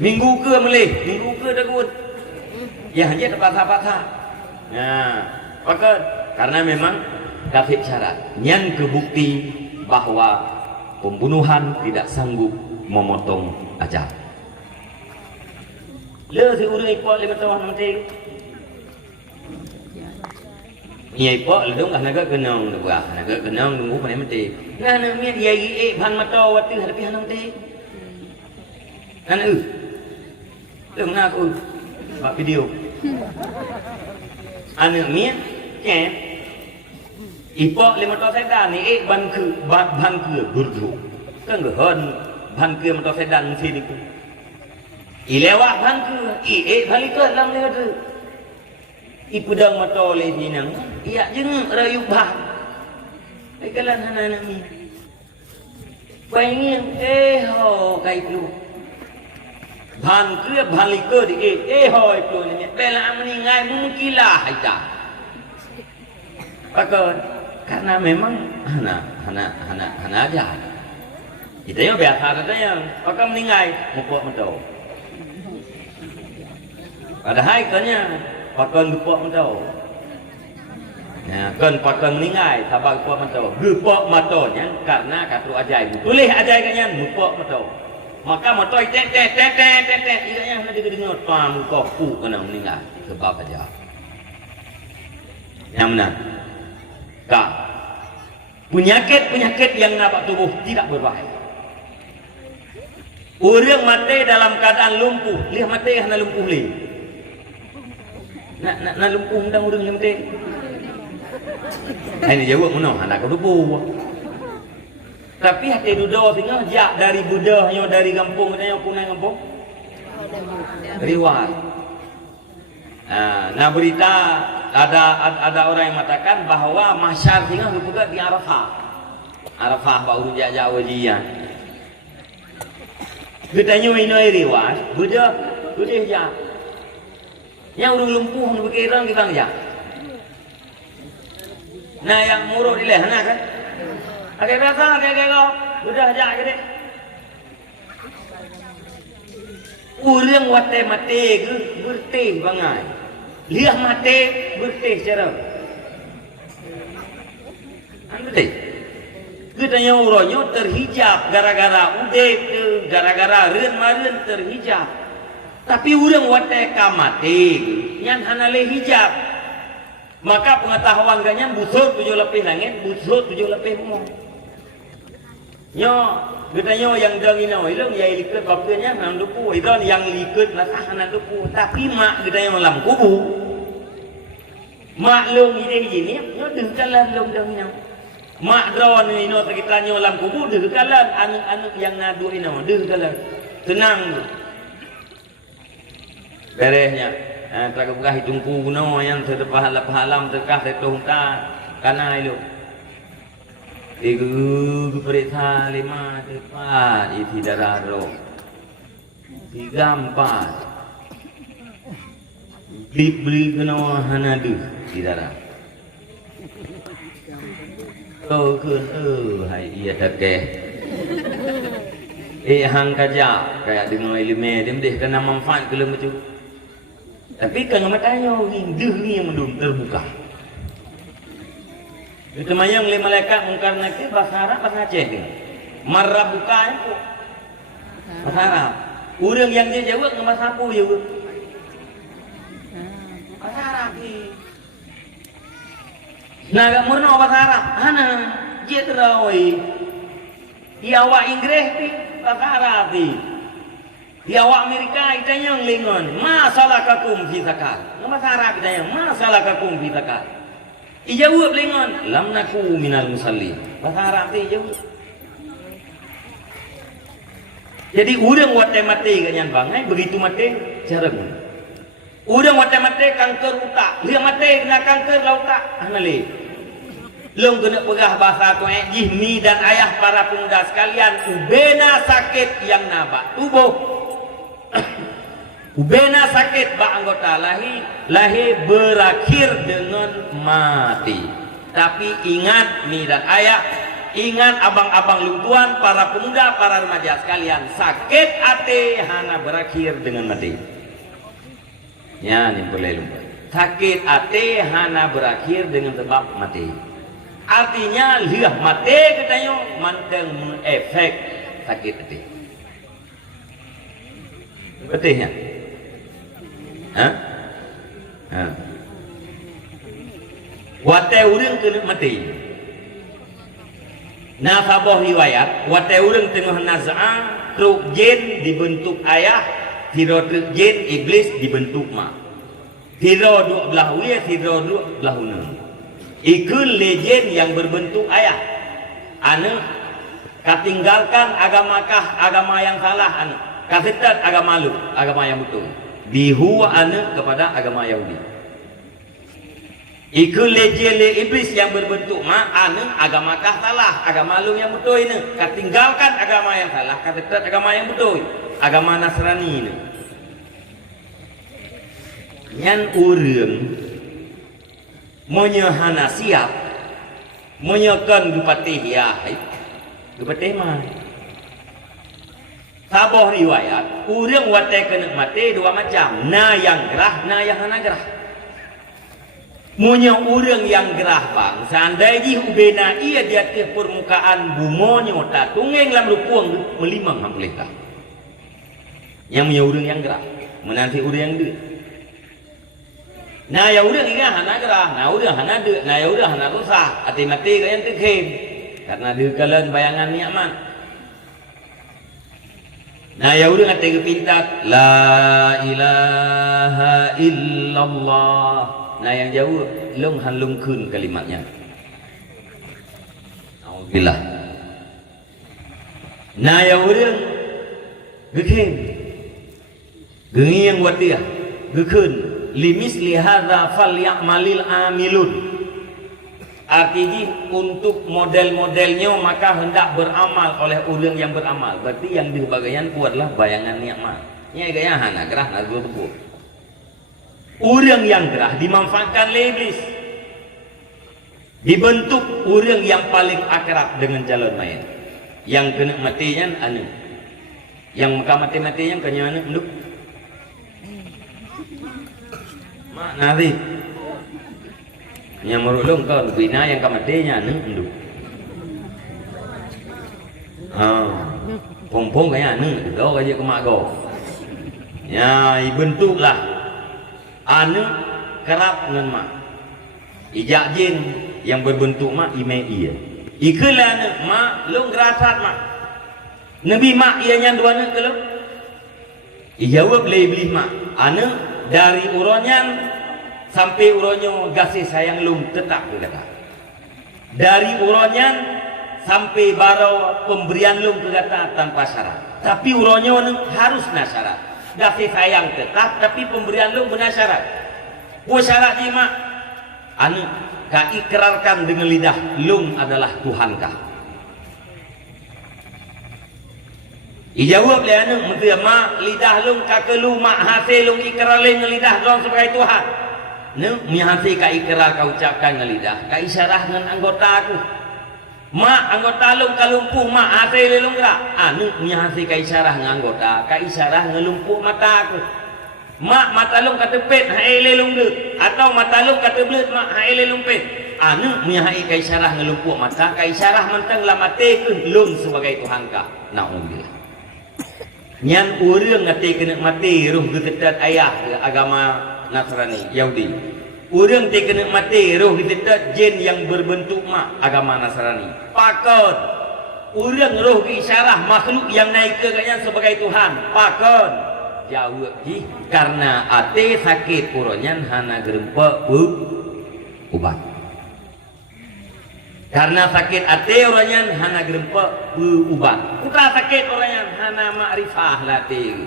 minggu ke dagut ya hanya terpaksa nah maka karena memang kafir syarat yang kebukti bahwa pembunuhan tidak sanggup memotong ajal le si urang ipok 5 tahun mati iya ipok ledung naga kenong naga kenong nunggu pada mati nah namanya dia ban mata wati hadapi hanang mati kan lung nak aku buat video anak mia ke ipok 5 tahun sedan ni ban ke burdu kan gehon ban ke motor sedan sini ku ilewak ban ke balik ke dalam dia tu ipudang motor le ni nang iya jeng rayu bah ikalan anak ni Bayangin ho kai plu. Ban ke ban liker di ho plu ni. Bela meningai mungkilah aja. Karena memang hana aja. Kita yang biasa katanya, pakai meningai mupuk mentau. Padahal katanya pakai mupuk mentau. Ya, kan pakai meningai, sabar mupuk mentau. Mupuk mentaunya karena kata ajaib. Tulis ajaib katanya mupuk mentau. Maka mentau tet. Ianya nanti dengar pam kopu kena meninggal sebab aja. Yang benar. Tak. Penyakit yang nampak tubuh tidak berbahaya. Orang mati dalam keadaan lumpuh, lihat mati hanya lumpuh li. Nak lumpuh undang orang yang mati. Ini jawab mana? Anak lumpuh. Tapi hati duda tinggal jak dari Buddha, dari kampung, yang punai kampung. Riwayat. Nah berita ada orang yang mengatakan bahawa masyar tinggal juga di Arafah. Arafah baru jauh wajian. Kita nyoi riwayat, Buddha je. Yang orang lumpuh berkira kita je. Nah yang muruk di leh kan? Agak biasa, agak Buddha je gede. Orang watai mati ke berteh bangai. Lihat mati berteh cara. Betul. Katanya orangnya terhijab gara-gara udep, gara-gara ren terhijab. Tapi orang watai kamati yang hanale hijab. Maka pengetahuan ganyan busur 7 lebih langit, busur 7 lebih umum. Nyo, katanya yang dangina ilung ya ikut bapaknya nang dupu, itu yang ikut latah nang dupu. Tapi mak katanya malam kubu. Mak long ide gini, nyo dengkalan long dangina. Mak drone ini kita nyolam kubur dengkalan anak-anak yang nadu ini dengkalan. Tenang. Beresnya. Terkebukah hitung kuno yang terpahala-pahalam terkah tertungta karena itu. Igu periksa 5 tepat isi darah roh 3 4 beli kena hanadu di darah. Kau kun hai iya takeh. Hang kajak kayak dimulai lime dia kena manfaat ke lembu. Tapi kan matanya deh ni yang mendung terbuka. Itu mayang le malaikat mungkar nakir bahasa Arab bahasa Aceh ni. Marah buka itu. Bahasa Arab. Orang yang dia jawab dengan bahasa apa je? Bahasa Arab ni. Naga murno bahasa Arab. Hana dia terawai. Dia awak Inggris ni bahasa Arab ni. Dia awak Amerika itanya yang lingon. Masalah kakum fi zakat. Bahasa Arab itanya masalah kakum fi zakat. Ijawab lingon lam naku minal musallin. Bahasa Arab tu ijawab. Jadi urang watai mati kanyan bangai begitu mati jarang. Urang watai mati kanker utak. Dia mati kena kanker utak. Hanale. Long kena pegah bahasa tu jihni dan ayah para pemuda sekalian ubena sakit yang nabak tubuh. Ubena sakit bak anggota lahir berakhir dengan mati. Tapi ingat ni dan ayah, ingat abang-abang luntuan, para pemuda, para remaja sekalian, sakit hati hanya berakhir dengan mati. Ya, ni boleh lupa. Sakit hati hanya berakhir dengan sebab mati. Artinya lihat mati katanya manteng efek sakit hati. Betulnya. Watai urang kena mati. Nasabah riwayat watai urang tengah naz'ah truk jin dibentuk ayah, tiro truk jin iblis dibentuk mak. Tiro dua belah uya, tiro dua belah una. Ikun legend yang berbentuk ayah. Anak katinggalkan agamakah agama yang salah anak. Kasetat agama lu, agama yang betul. Bihu anak kepada agama Yahudi. Iku lejele iblis yang berbentuk mak anu agama kah salah, agama lu yang betul ini. Tinggalkan agama yang salah, tetap agama yang betul, agama Nasrani ini. Yang urang menyehana siap menyekan gupatih ya, gupatih mah. Saboh riwayat, urang watai kena mati dua macam, na yang gerah, na yang hana gerah. Munya orang yang gerah bang, seandainya ubena ia di atas permukaan bumonyo tak tungeng lam lupuang melimang hampulita. Yang punya orang yang gerah, menanti orang yang dek. Nah ya orang ini hana gerah, nah orang hana dek, nah ya orang hana rusak, hati mati kalian terkem, karena dek kalian bayangan nyaman. Nah ya orang hati kepintat, la ilaha illallah. Nah yang jauh long halung kun kalimatnya. Alhamdulillah. Nah yang orang gekem, gengiang buat dia, gekun, limis lihada fal yakmalil amilun. Artinya untuk model-modelnya maka hendak beramal oleh orang yang beramal. Berarti yang dibagian adalah bayangan nikmat. Ini gaya hana gerah nazul tebu. Orang yang gerah dimanfaatkan oleh iblis, dibentuk orang yang paling akrab dengan jalan main, yang kena matinya anu, yang maka mati-matinya kena anu enduk mak nari yang merulung kau bina yang kematinya anu enduk pong-pong kayak anu itu kayak kemak kau ya bentuklah anu kerap dengan mak ijak jin yang berbentuk mak ime iya ikulah mak lu ngerasat mak nabi mak ia yang dua nak kalau ijawab le iblis mak anu dari uronyan sampai uronyo kasih sayang lu tetap kata dari uronyan sampai baro pemberian lu kata tanpa syarat tapi uronyo harus nasyarat kasih sayang tetap tapi pemberian lu benar syarat. Syarat lima anu ka ikrarkan dengan lidah lung adalah Tuhankah. Ijawab le anu menteri mak lidah lung ka kelu mak hasil lung ikrar dengan lidah lung sebagai Tuhan. Nu mi hasil ka ikrar ka ucapkan dengan lidah ka isyarah dengan anggota aku. Mak anggota lung kalumpuh mak hasil lung gerak anu nya hasil ka isyarah nganggota ka isyarah ngelumpuh mata aku mak mata lung kata pet haile lung de atau mata lung kata belet mak haile lung pet anu nya hai ka isyarah ngelumpuh mata ka isyarah mentang la mate ke lung sebagai Tuhan ka naudzubillah nyan urang ngate kena mati ruh getetat ayah ke agama Nasrani Yahudi. Orang tak kena mati roh kita jin yang berbentuk mak agama Nasrani. Pakon. Orang roh isyarah makhluk yang naik ke kanya sebagai Tuhan. Pakon. Jauh ji karena ate sakit uronyan hana gerempa ubat. Karena sakit ate uronyan hana gerempa ubat. Kuta sakit uronyan hana makrifah latih.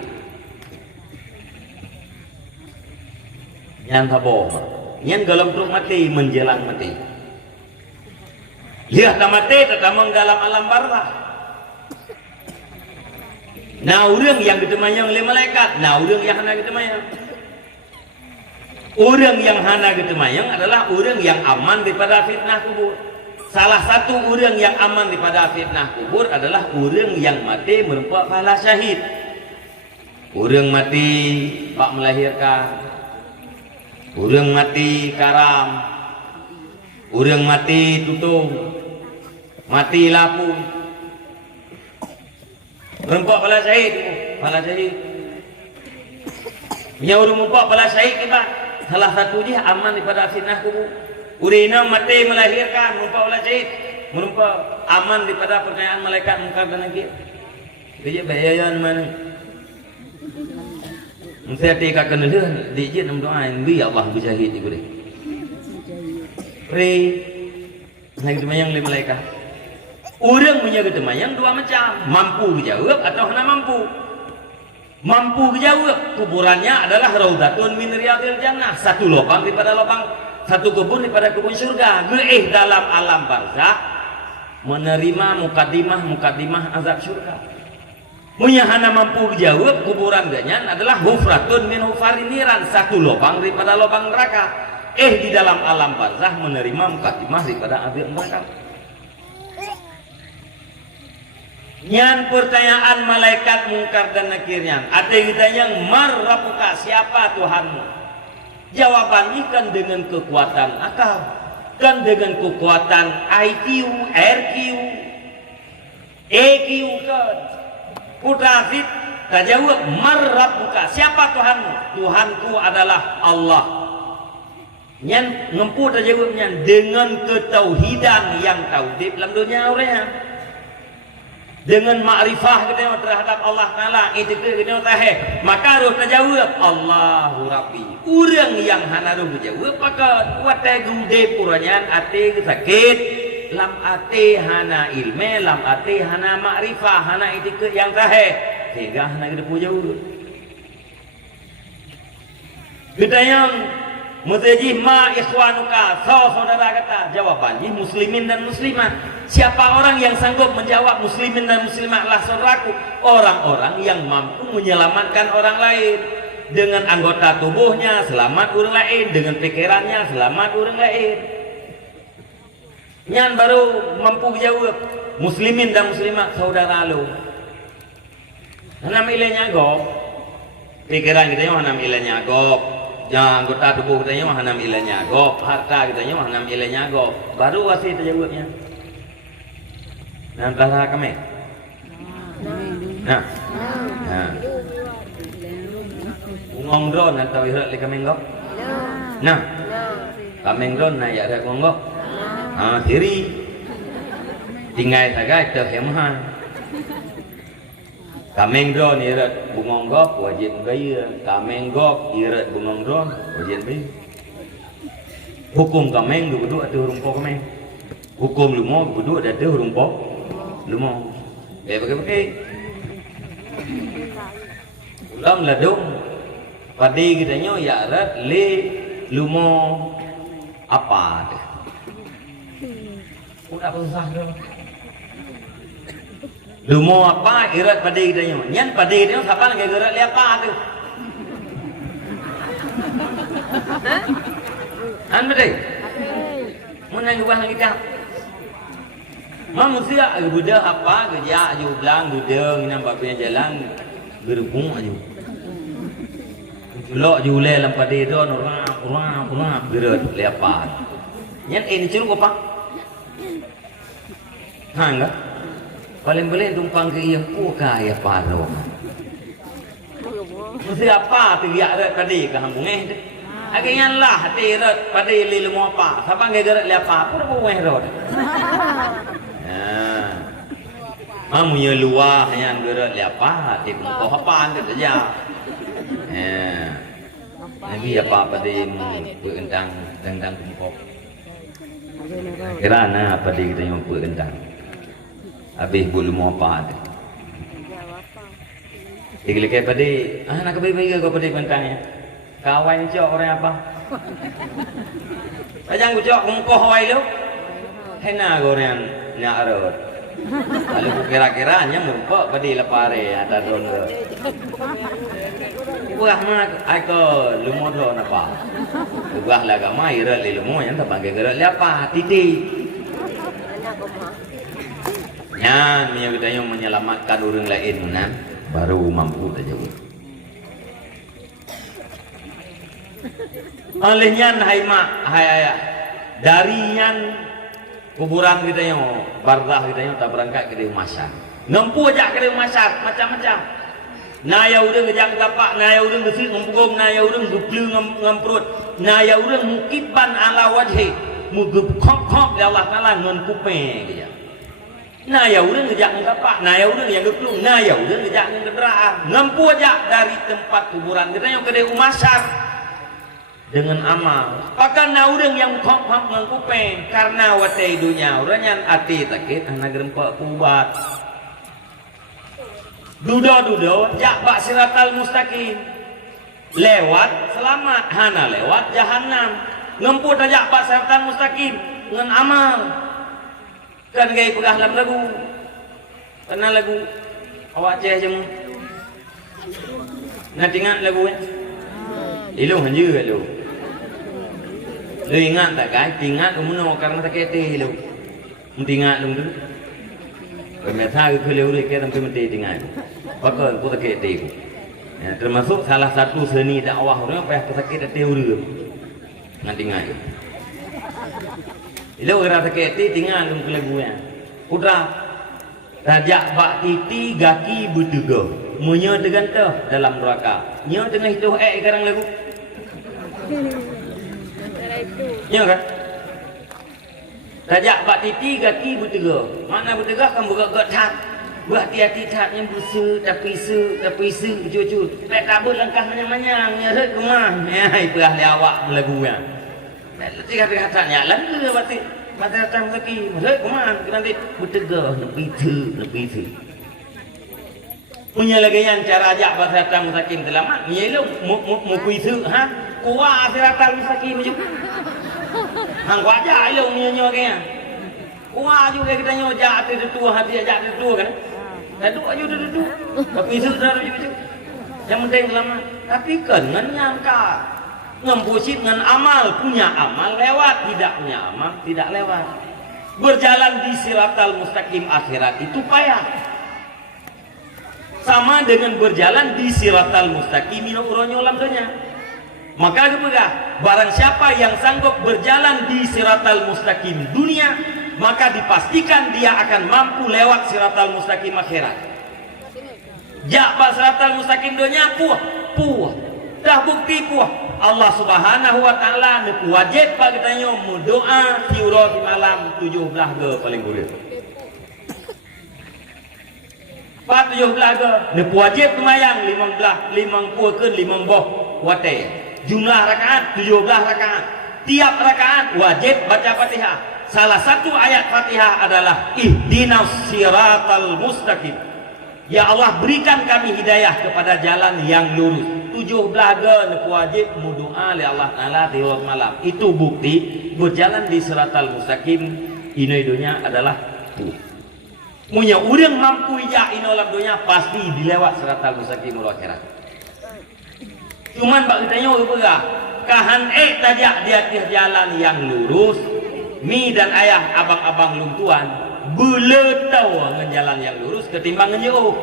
Yang taboh. Yang dalam perut mati menjelang mati. Lihat tak mati tetap dalam alam barzah. Nah orang yang ditemayang oleh malaikat, nah orang yang hana ditemayang. Orang yang hana ditemayang adalah orang yang aman daripada fitnah kubur. Salah satu orang yang aman daripada fitnah kubur adalah orang yang mati merupakan pahala syahid. Orang mati bak melahirkan. Orang mati karam, orang mati tutung, mati lapung, merempak pala syahid, pala syahid. Punya orang merempak pala syahid kita, salah satu dia aman daripada fitnah kubur. Urina mati melahirkan, merempak pala syahid, merempak aman daripada pertanyaan malaikat mungkar dan nakir. Dia bayaran mana? Saya tidak akan lihat dijin doa bi Allah bersyahid itu deh. Pre, lagi temayang lima malaikat. Orang punya temayang dua macam, mampu jawab atau hana mampu. Mampu jawab kuburannya adalah raudatun min riyadil jannah, satu lubang daripada lubang satu kebun daripada kebun surga. Dalam alam barzakh menerima mukadimah azab surga. Munyahana mampu jawab kuburan ganyan adalah hufratun min hufarin niran, satu lubang daripada lubang neraka. Di dalam alam barzakh menerima mukadimah daripada azab neraka. Nyan pertanyaan malaikat mungkar dan nakirnya, ada kita yang marrabuka, siapa Tuhanmu? Jawabannya kan dengan kekuatan akal, kan dengan kekuatan IQ, RQ, EQ kan. Putra Aziz tak jawab marrabuka, siapa Tuhanmu? Tuhanku adalah Allah. Nyan ngempu tak jawabnya dengan ketauhidan yang tauhid dalam dunia orang. Dengan makrifah kita terhadap Allah Ta'ala itu kita tahe, maka harus terjawab Allahu Rabbi. Orang yang hana harus menjawab maka wate gude puranyan ate sakit, lam ate hana ilme, lam ate hana makrifah, hana itu yang tahe, sehingga hana kita jawab. Kita yang mutaji ma ikhwanuka, saudara kata jawabannya muslimin dan muslimat. Siapa orang yang sanggup menjawab muslimin dan muslimat lah saudaraku? Orang-orang yang mampu menyelamatkan orang lain dengan anggota tubuhnya, selamat orang lain, dengan pikirannya, selamat orang lain. Nyan baru mampu jawab muslimin dan muslimat saudara lu. Hanam ilenya go, pikiran kita yang hanam ilenya go. Yang anggota tubuh kita mah hanam ilanya go, harta kita mah hanam ilanya go. Baru wasi terjawabnya. Antara kami. Nah. Ngong drone atau irat li kami go? Nah. Kami drone na ya ada go. Diri. Tinggal saja terhemah. Kameng drone irat bungong gop wajib gaya, kameng gop irat bungong drone wajib gaya. Hukum kameng duduk ada rumpok kameng. Hukum lumo duduk ada rumpok lumo. Pakai. Ulam ladung padi kita nyo ya irat le lumo apa deh. Udah susah dong. Lumo apa irat padi kita nyo, nyan padi kita nyo siapa lagi gerak liapa tu? An padi? Mana gubah lagi tak? Manusia budak apa kerja jublang budak nampak punya jalan berhubung aja. Lok jule lam padi tu orang gerak liapa. Nyan ini curung apa? Enggak? Paling boleh tumpang ke yang kaya paro. Mesti apa tu ya rat padi ke hambung tu. Akhirnya lah hati rat padi li lemo apa. Siapa gerak li apa pun buang rot. Mamu ye luah yang gerak li apa di kau hapan tu saja. Nabi apa padi berendang dang kumpok. Kerana padi kita yang berendang. Habis bulu mau apa ada? Diklik pada, nak kebiri kau pada bentangnya. Kawan cok orang apa? Jangan cok mungkoh awal lu. Hena orang nak arut. Lalu kira-kiranya mumpuk pada lepare ada don. Buah mak aku lumo don apa? Buah laga mai irat lumo yang tak panggil irat apa? Titik. Nyan kita yang menyelamatkan orang lain nan baru mampu terjawab. Olehnya hai mak hai dari nyan kuburan kita yang barzakh kita yang tak berangkat ke masyar. Nempu aja ke masyar macam-macam. Naya urang kejang kapak, naya urang gesik ngempugum, naya urang geplu ngemprut, naya urang mukiban ala wajhi, mugep kok ya Allah Taala ngon kuping dia. Nah ya udah ngejak ngapa, nah ya udah yang geplung, nah ya udah ngejak ngenderaan, ngempu aja dari tempat kuburan kita yang kedai umasar dengan amal. Pakai nah udah yang kok ngengkupeng karena watai dunia, orangnya hati takit, anak gerempak kubat. Dudo, jak bak siratal mustaqim, lewat selamat, hana lewat jahanam. ngemput aja bak siratan mustaqim dengan amal kan gaya pegah dalam lagu pernah lagu awak ceh je nak ingat lagu ilu hanya lu ingat tak guys ingat kamu karena tak kete lu ingat lu tu pemirsa itu lu kita sampai mesti ingat pakai aku tak kete ya, termasuk salah satu seni dakwah orang apa yang sakit teori nanti ingat itu kira sakit tinggal dalam lagunya putra tajak bak titi gaki bertega munya dengan tu dalam neraka nya tengah itu sekarang lagu nya kan tajak bak titi gaki bertega mana bertega kan buka tat berhati-hati tatnya busu tapi cucu tak kabur langkah manyang-manyang nyeret rumah itu ahli awak lagunya ketika kata-katanya lagu berarti mata datang lagi nyeret rumah nanti bertega lebih itu punya lagi yang cara ajak bahasa datang musakim selamat ni lu mu kuisu ha kuah siratan musakim je hang wajah lu nyo kan kuah juga kita nyoja tu hati ajak tu kan duduk aja duduk tapi sudah yang penting selamat tapi kan nyangka ngempusit dengan amal punya amal lewat tidak punya amal tidak lewat berjalan di siratal mustaqim akhirat itu payah sama dengan berjalan di siratal mustaqim uronyolam dunia maka kepegah barang siapa yang sanggup berjalan di siratal mustaqim dunia maka dipastikan dia akan mampu lewat siratal mustaqim akhirat. Jakba siratal mustaqim dunia puah. Dah bukti puah. Allah Subhanahu wa taala nepu wajib pak kitanya doa tiura di malam 17 ke paling kurang. Pak 17 ke nepu wajib semayang 50 ke 50 wate. Jumlah rakaat 17 rakaat. Tiap rakaat wajib baca Fatihah. Salah satu ayat Fatihah adalah ihdinas siratal mustaqim. Ya Allah berikan kami hidayah kepada jalan yang lurus. 17 nepu wajib doa oleh Allah Taala di malam. Itu bukti berjalan di siratal mustaqim ini dunia adalah punya urang mampu ija inolam dunia pasti dilewat siratal mustaqim akhirat. Cuman bak ditanya apa kahan tajak di atas jalan yang lurus. Mi dan ayah abang-abang lumtuan bele tahu dengan jalan yang lurus ketimbang jauh.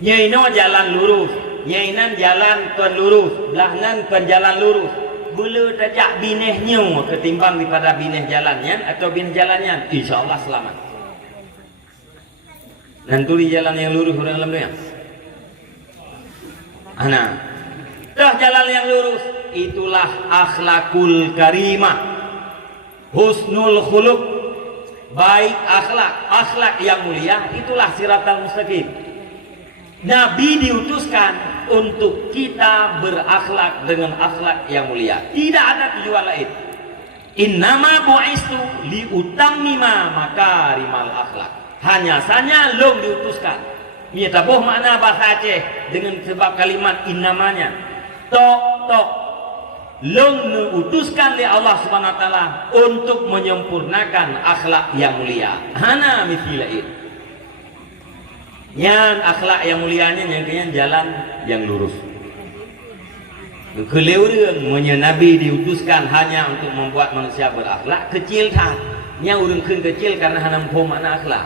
Nyaino jalan lurus, nyainan jalan tuan lurus, belahnan tuan jalan lurus. Bele tajak binehnya ketimbang daripada bineh jalannya atau bineh jalannya, insya-Allah selamat. Nanti di jalan yang lurus orang dalam dunia. Ana. Dah jalan yang lurus itulah akhlakul karimah. Husnul khuluq, baik akhlak yang mulia itulah siratal mustaqim. Nabi diutuskan untuk kita berakhlak dengan akhlak yang mulia. Tidak ada tujuan lain. Innama bu'istu liutammima makarimal akhlak. Hanya saja long diutuskan. Ia tabuh makna bahasa Aceh dengan sebab kalimat innamanya. Tok long diutuskan oleh Allah Subhanahu wa taala untuk menyempurnakan akhlak yang mulia. Hana mithilain. Yang akhlak yang mulianya yang jalan yang lurus. Kelewureun munnya Nabi diutuskan hanya untuk membuat manusia berakhlak kecil tak. Nya urang keun kecil karena hana mampu makna akhlak.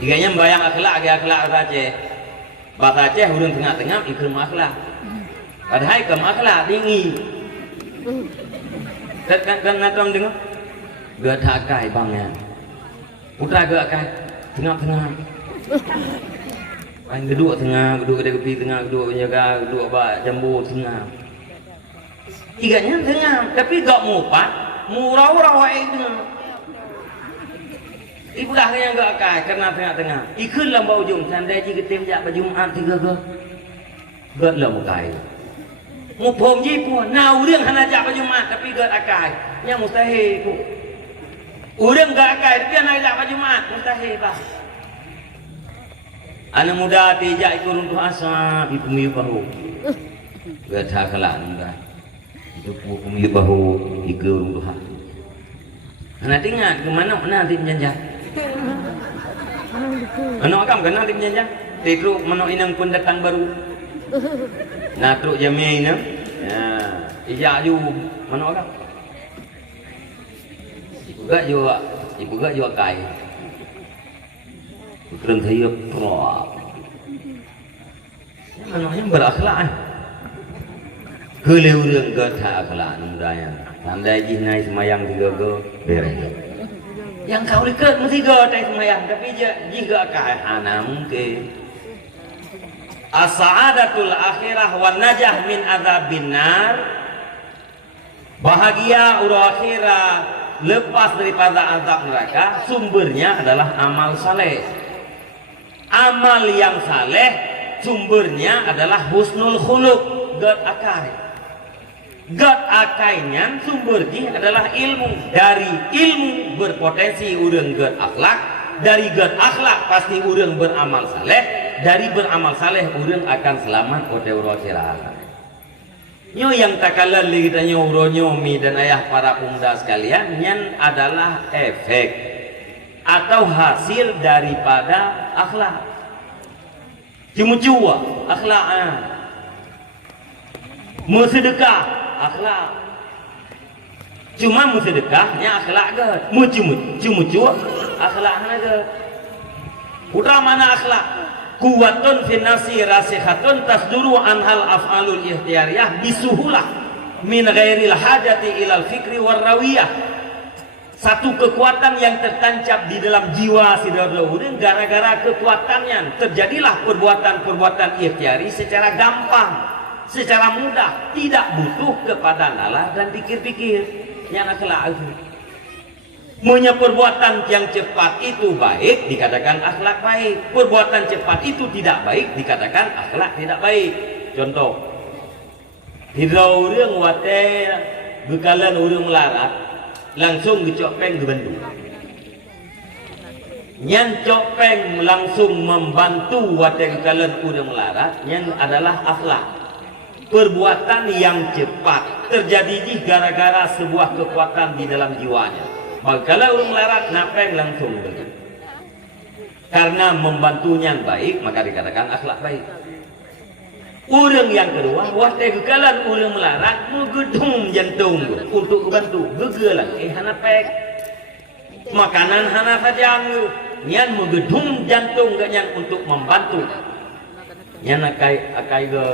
Diganya bayang akhlak ge akhlak Aceh. Bahasa Aceh urang tengah-tengah ikut akhlak. Padahal ke akhlak tinggi. Kan natong dengar. Gak takai bangnya. Putra gak kai tengah-tengah. Paling geduk tengah, geduk kedai kopi tengah, geduk penjaga, geduk bak jambu tengah. Tiganya tengah, tapi gak mupat, murau-rau tengah. Ibulah yang gak kai karena tengah-tengah. Ikut lambau ujung, sandai jika temjak berjumaat 3 ke. Gak lah mukai. Mupom jipu, nah urang hana jak berjumaat tapi gak akai. Yang mustahil ku. Urang gak akai tapi hana jak berjumaat, mustahil bah. Anak muda tijak ikut runtuh asap di pemiu baru. Gak tak kelak muda. pemilik bahu tiga orang Tuhan. Nanti ingat kemana nanti menjanjah. Anak akam kan nanti menjanjah. Terus mana inang pun datang baru. Nah terus jamnya inang. Ya, ijak ju mana akam. Ibu gak juga kai. Keren saya pro. Mananya berakhlak. Kalau orang kata akhlak mudanya. Tandai jinai semayang tiga beres. Yang kau dekat mesti gatai semayang, tapi jika kahana mungkin. As-sa'adatul akhirah wan najah min adzabin nar. Bahagia urang akhirah lepas daripada azab neraka, sumbernya adalah amal saleh. Amal yang saleh sumbernya adalah husnul khuluq, gad akai. Gad akainya sumbernya adalah ilmu. Dari ilmu berpotensi urang gad akhlak, dari gad akhlak pasti urang beramal saleh, dari beramal saleh urang akan selamat pada urang akhirat. Nyo yang takalan kita nyoro nyomi dan ayah para pemuda sekalian, nyan adalah efek atau hasil daripada akhlak. Cuma akhlak, bersedekah akhlak. Cuma bersedekahnya akhlak ke? Cuma akhlak ke? Putra mana akhlak? Kuwatun fi nafsi rasikhatun tasduru anhal af'alul ihtiyariyah bisuhulah min ghairil hajati ilal fikri warrawiyah. Satu kekuatan yang tertancap di dalam jiwa si orang, gara-gara kekuatannya terjadilah perbuatan-perbuatan ikhtiari secara gampang, secara mudah, tidak butuh kepada nalar dan pikir-pikir. Yang akhlak itu punya perbuatan yang cepat itu baik, dikatakan akhlak baik. Perbuatan cepat itu tidak baik, dikatakan akhlak tidak baik. Contoh, hidau orang wate bekalan orang melarat, langsung dicopeng ke bendu. Yang copeng langsung membantu wate bekalan orang melarat, yang adalah akhlak. Perbuatan yang cepat terjadi gara-gara sebuah kekuatan di dalam jiwanya. Kalau orang melarat napeng langsung dengan. Karena membantunya baik, maka dikatakan akhlak baik. Orang yang kedua, wahai kekalan orang melarat menggedung jantung untuk bantu, gegelan hanapek. Makanan hana sajang, nyan menggedung jantung nyan untuk membantu. Nyan akai ke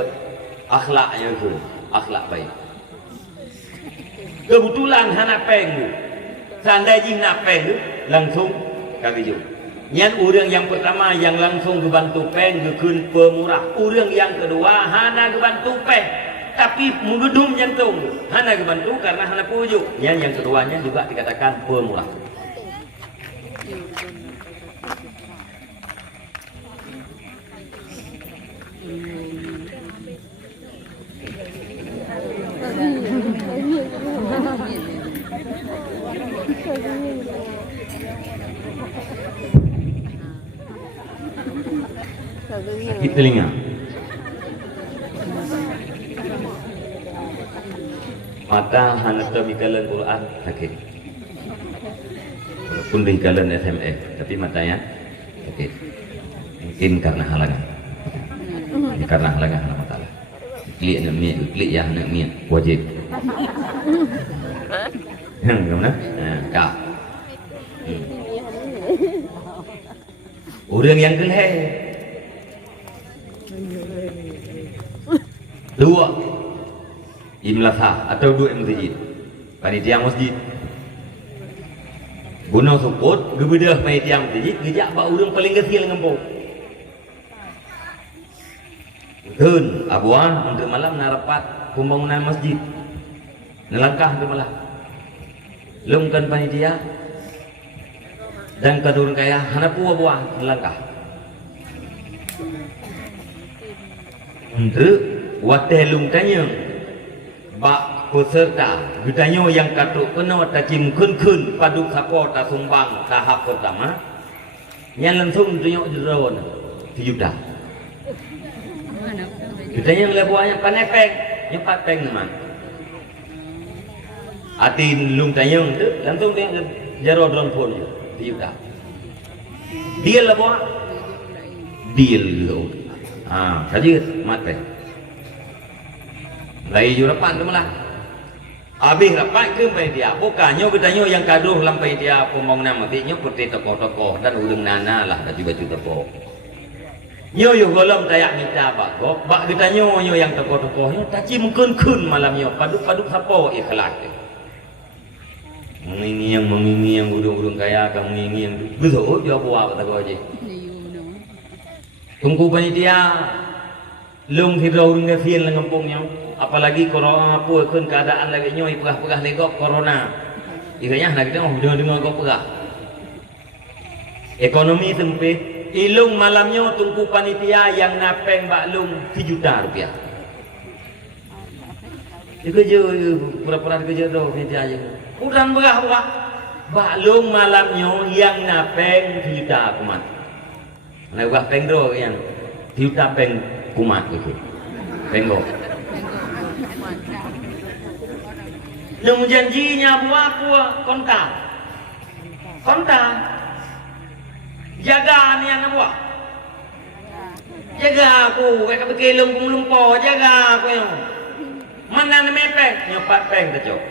akhlaknya itu, akhlak baik. Kebetulan hanapeng. Seandainya nak peng langsung kaki jauh. Yang orang yang pertama yang langsung dibantu peng gekun pemurah. Orang yang kedua hana dibantu peng tapi menggedung jantung. Hana dibantu karena hana pujuk. Yang keduanya juga dikatakan pemurah. Sakit telinga. Mata hanya termikalan Quran sakit. Walaupun dikalan SMS, tapi matanya sakit. Mungkin karena halangan. Ini karena halangan Allah Taala. Klik ya nak niat wajib. Gimana? Kak. Orang yang geleh. Dua imlatha atau dua masjid. Panitia masjid. Guna support gebedah panitia masjid, gejak bak orang paling kecil ngempau. Kun abuan untuk malam narapat pembangunan masjid. Nelangkah ke malam. Lungkan panitia dan kadurun kaya hanapu abuan nelangkah. Untuk watelung tanya bak peserta gedanyo yang katuk kena takim kun paduk sapo ta sumbang tahap pertama yang langsung tunjuk jeron 1 juta. Gedanyo lebuahnya panepek nyepat peng teman. Atin lung tayang tu lantung dia jaro drone phone je tiup dah deal lah buat deal gitu saja mati lagi ju rapan tu malah habis rapan ke dia bukannya bertanya yang kaduh lampai dia pembangunan matinya putih tokoh-tokoh dan udang nana lah dah baju tokoh yo golong tayak minta bak kita nyo yang tokoh-tokohnya taci mungkin kun malamnya paduk siapa ikhlas mengingi yang udung-udung kaya kamu mengingi yang betul dia buat kata kau aja tunggu panitia lung hidro urung gafin lang kampungnya apalagi corona apa kan keadaan lagi nyoy pegah-pegah legok corona ikanya nak kita dengar kau pegah ekonomi sempit ilung malamnya tunggu panitia yang napeng baklung 3 juta rupiah dia kerja pura-pura kerja tu panitia aja udang berah baklung malamnya yang napeng 3 juta kumat nak buat pengro yang 3 juta peng kumat itu pengro yang janjinya buah kontak jaga ni anak buah jaga aku kayak berkelung lumpo jaga aku yang mana ni mepeng nyopat peng tak cok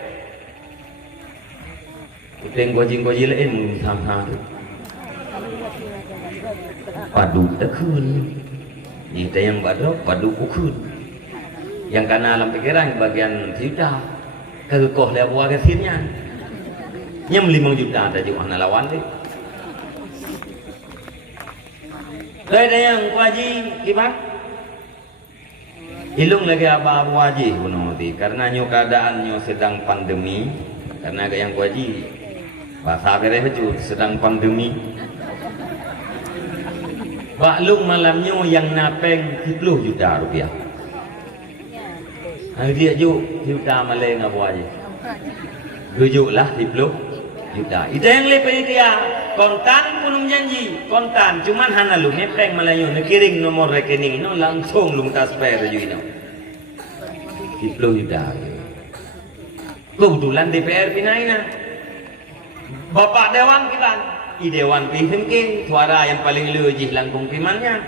Teng goji lain sama padu tak kun ni yang badok padu kun yang kana dalam pikiran bagian juta kekoh le buah kesirnya nyam 5 juta tak jauh anak lawan ni ada yang kuaji kibat ilung lagi apa waji bunoti karena nyo keadaan nyo sedang pandemi karena yang kuaji bahasa kere itu sedang pandemi baklung malamnya yang napeng 10 juta rupiah dia juk juta malay ngabu aja tujuh lah 10 juta itu yang lebih dia kontan pun janji kontan cuman hana lu nepeng malayo nekiring nomor rekening no langsung lu transfer ju ino 10 juta kebetulan DPR pinaina Bapak Dewan kita, Dewan Pimpinan suara yang paling lejih langkung pimannya.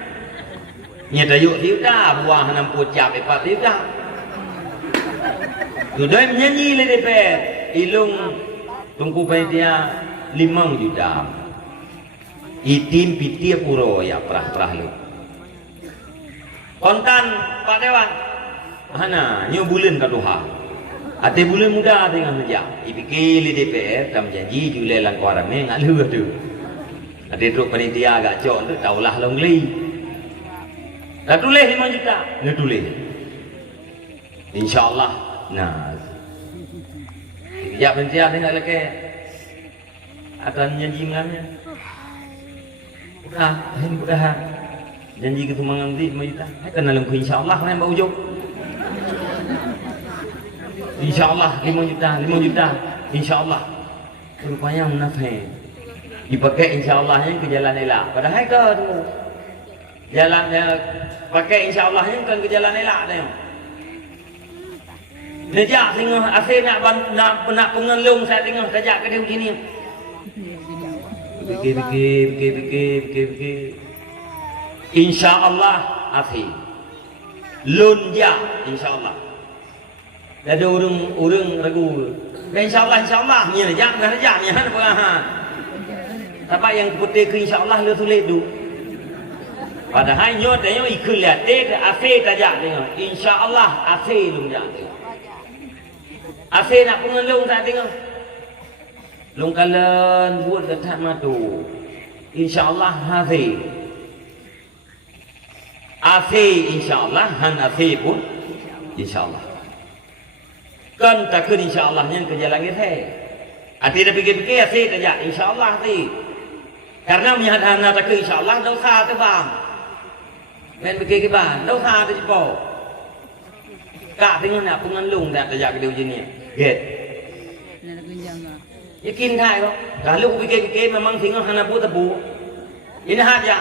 Nyata yuk tiuda buah 60 cap 4 tiuda. Sudah menyanyi le DPR, ilung tunggu panitia 5 juta. Itim pitia puro ya perah lu. Kontan Pak Dewan, mana nyu bulan kaduha. Ate bulan muda dengan saja. Ipikir di DPR tam janji Julai lang kuaran ni ngat lu tu. Ate truk panitia agak cok tu taulah long li. Dah tulis 5 juta, nak tulis. Insya-Allah. Nah. Ya panitia tengok lagi. Atan janji mengamnya. Udah. Janji kita mengambil 5 juta. Kena lengku insya-Allah kan bau ujung. InsyaAllah 5 juta InsyaAllah rupanya munafik dipakai insyaAllahnya ke jalan elak padahal ke tu jalannya pakai insyaAllahnya kan ke jalan elak tu nejak tengok asyik nak pengelung saya tengok sajak ke dia begini fikir InsyaAllah asyik lunja InsyaAllah ada orang ragu. Insyaallah ni aja bukan aja ni apa. Tapi yang putih ke insyaallah lu tulis tu. Padahal nyo tanya ikut lihat ke afe tajak tengok. Insyaallah afe lu jak tengok. Afe nak pengelung tak tengok. Lung kalen buat dekat matu. Insyaallah afe. Afe insyaallah han afe pun insyaallah. Kan takkan insya-Allahnya ke jalan kita. Hati dah fikir-fikir asyik saja insya-Allah hati. Karena menyadana takkan insya-Allah dosa tu bang. Men fikir ke bang, dosa tu cepo. Kak tengok nak pengelung dah tajak ke dia ni. Get. Yakin tak kok? Kalau fikir-fikir memang tengok hana tebu. Ini aja.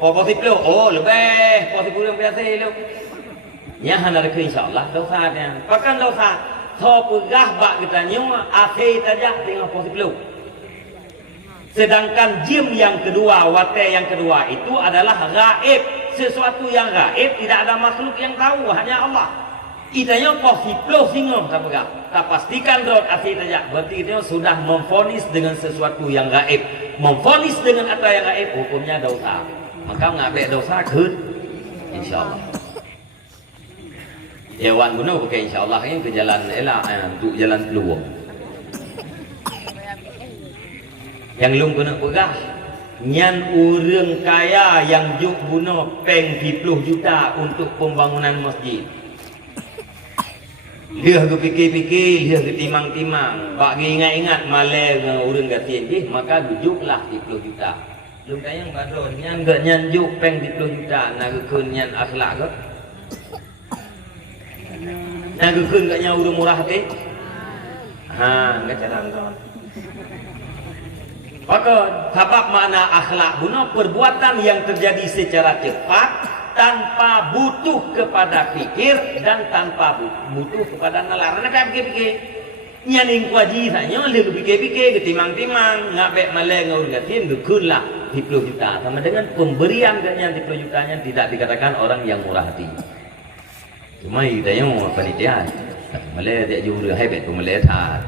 Positif lebih positif yang biasa lu. Ya hana ke insyaallah dosa dia. Bahkan dosa Tho pegah bak katanya akhir saja tengah posisi. Sedangkan jim yang kedua, wate yang kedua itu adalah gaib. Sesuatu yang gaib tidak ada makhluk yang tahu, hanya Allah. Itanya posiplo singgung tak pegang. Tak pastikan rod akhir saja. Berarti itu sudah memfonis dengan sesuatu yang gaib. Memfonis dengan apa yang gaib, hukumnya dosa. Maka ngabek dosa kun, insyaallah. Hewan guna pakai insyaallah ini ke jalan elak untuk jalan peluang. Yang lung kena pegah nyan urang kaya yang juk guna peng 10 juta untuk pembangunan masjid. Dia ke fikir-fikir, dia ke timang-timang, bak ingat-ingat malai dengan urang gatin je, maka dujuklah 10 juta. Lung tayang badon nyan gak nyan juk peng 10 juta, nak ke nyan akhlak ke? Nak ke gak nyan urang murah hati? Ha, enggak jalan kawan. Maka sebab makna akhlak guna perbuatan yang terjadi secara cepat tanpa butuh kepada fikir dan tanpa butuh kepada nalar. Nak fikir-fikir. Nyaning kuaji tanya le fikir-fikir ketimang-timang ngabek malai ngaur gatin gekunlah 10 juta. Sama dengan pemberian ganya 10 jutanya tidak dikatakan orang yang murah hati. Cuma idanya panitia. Malai dia juru hebat pemalai tat.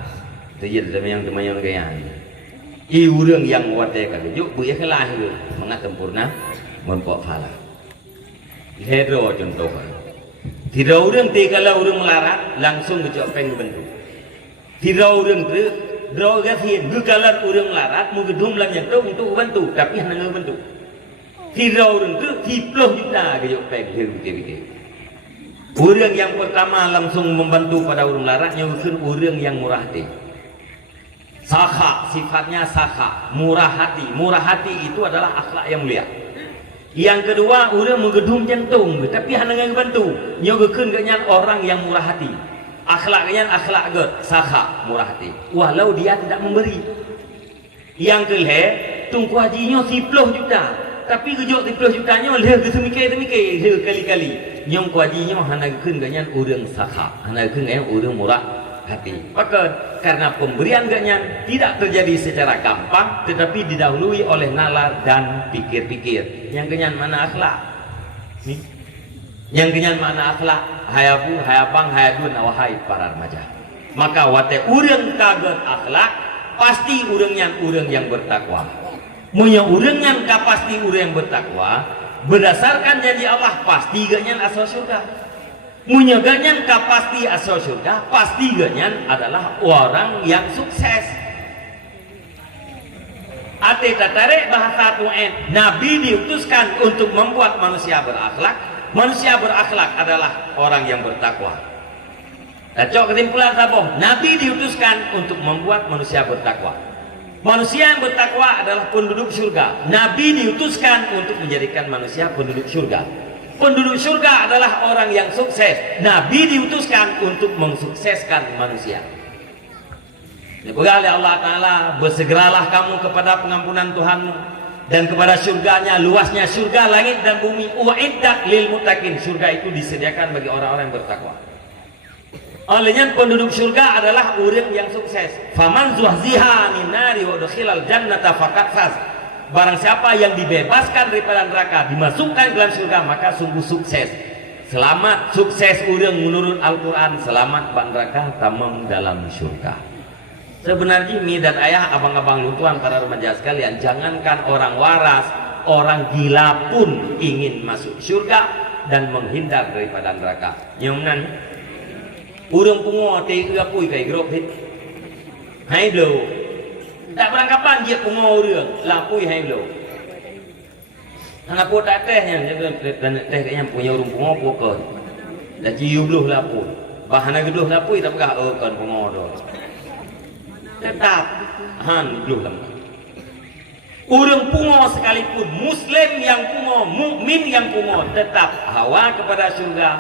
Tejid temayang gayaan. Urang yang wate kan juk bu ikhlas ke mangat sempurna monpok phala. Hedro contoh. Tidak urang ti kalau urang melarat langsung gejok peng bentuk. Tidak urang tu draw gatin gukalan urang melarat mu gedum lang yang tu untuk bantu tapi hanya bentuk. Tidak urang tu 10 juta gejok peng fikir-fikir. Urang yang pertama langsung membantu pada urang melarat nyusun urang yang murah hati. Sakha, sifatnya sakha, murah hati. Murah hati itu adalah akhlak yang mulia. Yang kedua, orang menggedum jantung, tapi hanya bantu. Nyogekeun ganyan orang yang murah hati. Akhlaknya akhlak god, sakha, murah hati. Walau dia tidak memberi. Yang kelima, tungku hajinya 10 juta. Tapi gejok 10 jutanya leh semikir-semikir, leh kali-kali. Nyong kuajinya hanya gekeun ganyan orang sakha, hanya gekeun ganyan orang murah hati. Maka karena pemberian ganyan tidak terjadi secara gampang tetapi didahului oleh nalar dan pikir-pikir. Yang ganyan mana akhlak? Yang ganyan mana akhlak? Hayabu, hayabang, hayadun, wahai para remaja. Maka wate urang kaget akhlak pasti urang yang bertakwa. Munya urang yang pasti urang yang bertakwa berdasarkan janji Allah pasti ganyan asal surga. Munya ganyan pasti asal surga, pasti ganyan adalah orang yang sukses. Ate tarik bahasa tu'en, Nabi diutuskan untuk membuat manusia berakhlak. Manusia berakhlak adalah orang yang bertakwa. Cocok kesimpulan saboh, Nabi diutuskan untuk membuat manusia bertakwa. Manusia yang bertakwa adalah penduduk surga. Nabi diutuskan untuk menjadikan manusia penduduk surga. Penduduk surga adalah orang yang sukses. Nabi diutuskan untuk mensukseskan manusia. Diberi Allah Ta'ala, bersegeralah kamu kepada pengampunan Tuhanmu dan kepada surganya, luasnya surga, langit dan bumi. U'iddat lil muttaqin. Surga itu disediakan bagi orang-orang yang bertakwa. Olehnya penduduk surga adalah orang yang sukses. Faman zuhziha minan nari wa udkhilal jannata faqad faz. Barang siapa yang dibebaskan daripada neraka, dimasukkan ke dalam surga, maka sungguh sukses. Selamat, sukses urang menurut Al-Quran. Selamat bak neraka, tamam dalam surga. Sebenarnya mi dan ayah, abang-abang lutuan para remaja sekalian, jangankan orang waras, orang gila pun ingin masuk surga dan menghindar daripada neraka. Nyoman urang pungo teh apui kai grop hit. Hai blo. Tak berangkapan dia pungo urang, lapui hai blo. Anak tak tehnya, dan teh kayaknya punya urang pungo pokok. Dah ciu bluh lapui. Bahana geduh lapui tak pegah kan pungo do. Tetap han bluh lam. Urang pungo sekalipun, muslim yang pungo, mukmin yang pungo, tetap hawa kepada surga,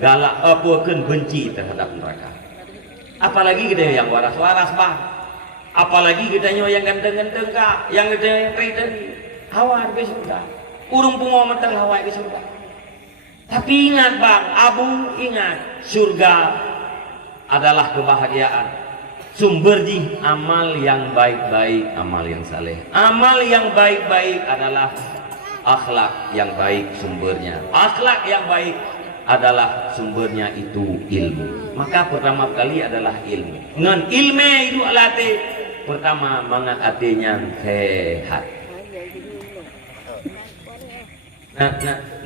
galak apakeun benci terhadap neraka. Apalagi kita yang waras-waras bah. Apalagi kita yang ganteng-ganteng kah, yang kita yang teri-teri, hawa ke surga. Urung pungo mentang hawa ke surga. Tapi ingat bang, abu ingat surga adalah kebahagiaan. Sumber amal yang baik-baik, amal yang saleh. Amal yang baik-baik adalah akhlak yang baik sumbernya. Akhlak yang baik adalah sumbernya itu ilmu. Maka pertama kali adalah ilmu. Dengan ilmu itu alate pertama mangat atenya sehat.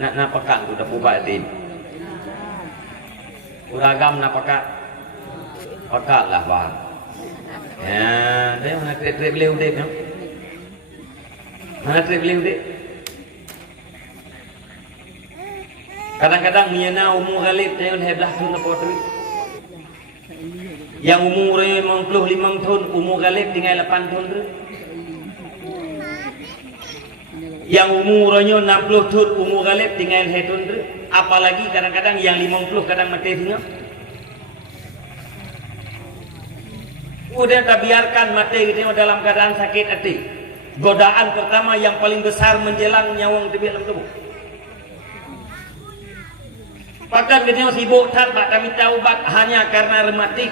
Nah pekat udah pubatin. Uragam na pekat. Pekat lah bang. Ya, dia mana trip beliau dek, no? Mana trip beliau dek? Kadang-kadang miana umur galip saya heblah tu nak potri. Yang umurnya 55 tahun, umur galip tinggal 8 tahun tu. Yang umurnya 60 tahun, umur galip tinggal 1 tahun tu. Apalagi kadang-kadang yang 50 kadang mati tengah. Udah tak biarkan mati kita dalam keadaan sakit hati. Godaan pertama yang paling besar menjelang nyawang di dalam tubuh. Bahkan kita sibuk tanpa kami tahu ubat hanya karena rematik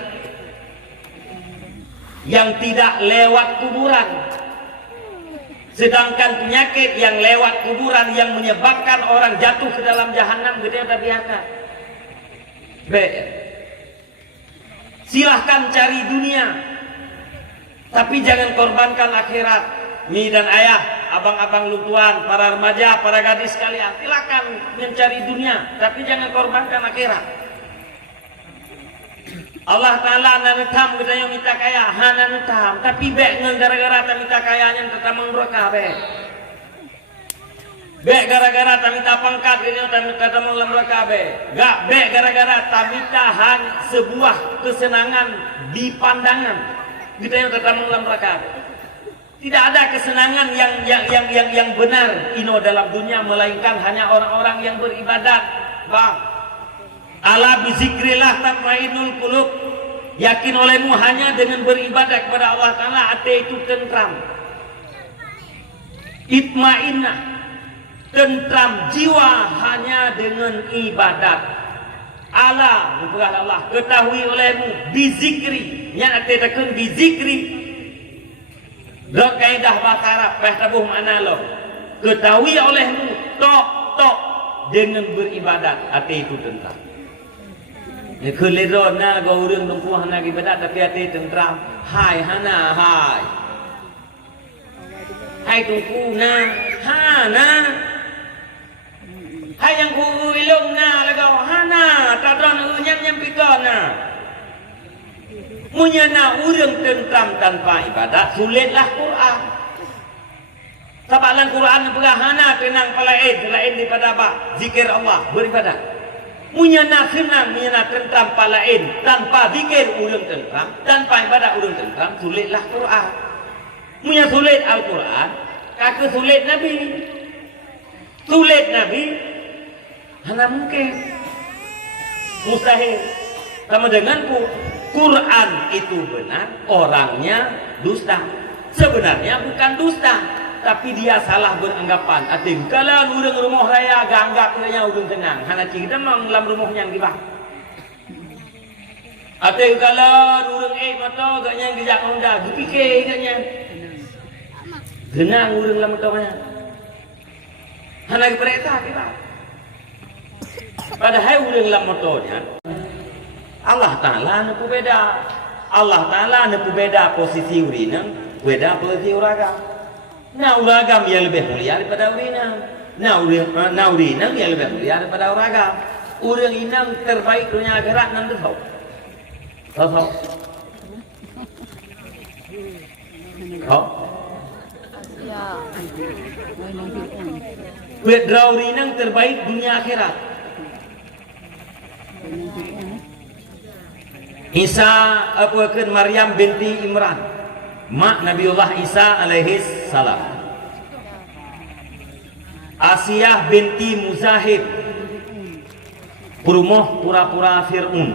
yang tidak lewat kuburan. Sedangkan penyakit yang lewat kuburan yang menyebabkan orang jatuh ke dalam jahanam kita tak biarkan. Silahkan cari dunia, tapi jangan korbankan akhirat. Mi dan ayah, abang-abang lutuan, para remaja, para gadis sekalian, silakan mencari dunia, tapi jangan korbankan akhirat. Allah Ta'ala nanutam kita yang minta kaya, nanutam, tapi bek gara-gara tak minta kayanya tetap mengrokah bek. Bek gara-gara tak minta pangkat kita tetap mengrokah bek. Gak bek gara-gara tak minta sebuah kesenangan di pandangan kita yang tetap mengrokah. Tidak ada kesenangan yang benar ino dalam dunia melainkan hanya orang-orang yang beribadat. Bang, ala bizikrillah tatmainnul qulub. Yakin olehmu hanya dengan beribadah kepada Allah Ta'ala hati itu tentram. Itmainnah, tentram jiwa hanya dengan ibadat. Ala bukan Allah, ketahui olehmu bizikri, yang hati takun bizikri. Dok kaidah bahasa Arab, pehtabuh makna lo. Ketahui olehmu tok dengan beribadat hati itu tentram. Ni kelero na go urang tumpu hana ibadat tapi hati tentram. Hai hana hai. Hai tumpu na hana. Hai yang ku ilung na lagaw hana tadron nyam pikon na. Munyana urang tentram tanpa ibadat sulitlah Quran. Sabalan Quran hana tenang palain daripada apa? Zikir Allah, beribadat. Munyana senang, munyana tentram palain tanpa zikir urang tentram, tanpa ibadat urang tentram, sulitlah Quran. Munya sulit Al-Quran, kata sulit Nabi. Sulit Nabi, hana mungkin. Mustahil. Sama denganku, Quran itu benar, orangnya dusta. Sebenarnya bukan dusta, tapi dia salah beranggapan. Ating kalau urang rumah raya ganggak nya urang tenang, hana kita mang lam rumahnya yang dibah. Ating kalau urang mata gaknya dijak honda, dipikir gaknya. Tenang urang lam matanya. Hana perintah kita. Padahal urang lam matanya Allah Ta'ala nepu beda. Allah Ta'ala nepu beda posisi urina, beda posisi uragam. Nah uragam yang lebih mulia daripada urina. Nah urina yang lebih mulia daripada uragam. Urang inang terbaik dunia akhirat nanti tahu. Tahu. Tahu. Wedra urina terbaik dunia akhirat. Isa apakan Maryam binti Imran, mak Nabiullah Isa alaihi salam. Asiyah binti Muzahib, perumoh pura-pura Fir'un.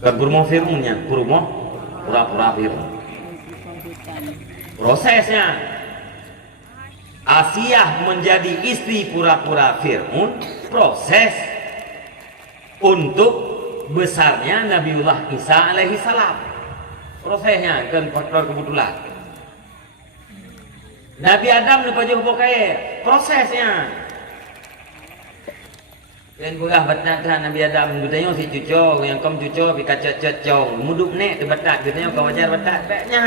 Bukan perumoh Fir'unnya, perumoh pura-pura Fir'un. Prosesnya Asiyah menjadi istri pura-pura Fir'un, proses untuk besarnya Nabiullah Isa alaihi salam. Prosesnya kan faktor kebetulan. Nabi Adam lepas jumpa kaya prosesnya. Dan purah batatan Nabi Adam katanya si cucuk yang kaum cucuk pika cecong muduk nek batat katanya kau ajar batat baiknya.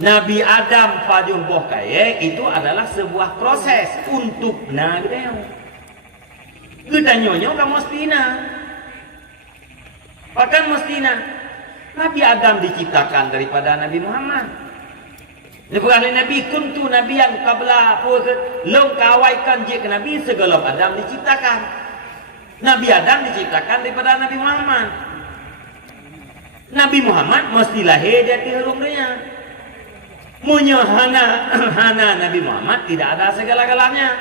Nabi Adam pajuh boh kaya itu adalah sebuah proses untuk katanya. Kita nyonya kamu mestina. Bahkan mestina Nabi Adam diciptakan daripada Nabi Muhammad. Lepas Nabi kuntu Nabi yang kabla long kawaikan je ke Nabi sebelum Adam diciptakan. Nabi Adam diciptakan daripada Nabi Muhammad. Nabi Muhammad mesti lahir dari herungnya. Munya hana Nabi Muhammad tidak ada segala-galanya.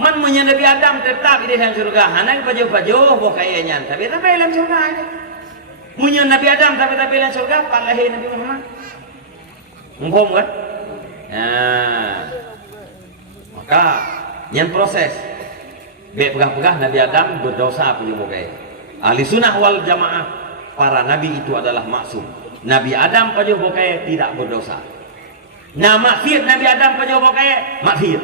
Man munya Nabi Adam tetap di dalam surga. Hana pajo-pajo bokayanya tapi dalam surga. Munya Nabi Adam tapi dalam surga pak lahir Nabi Muhammad. Ngomong kan? Nah, maka yang proses pegah-pegah Nabi Adam berdosa punya moga. Ahli sunnah wal jamaah para nabi itu adalah maksum. Nabi Adam punya moga tidak berdosa. Nah maksiat Nabi Adam punya moga maksiat.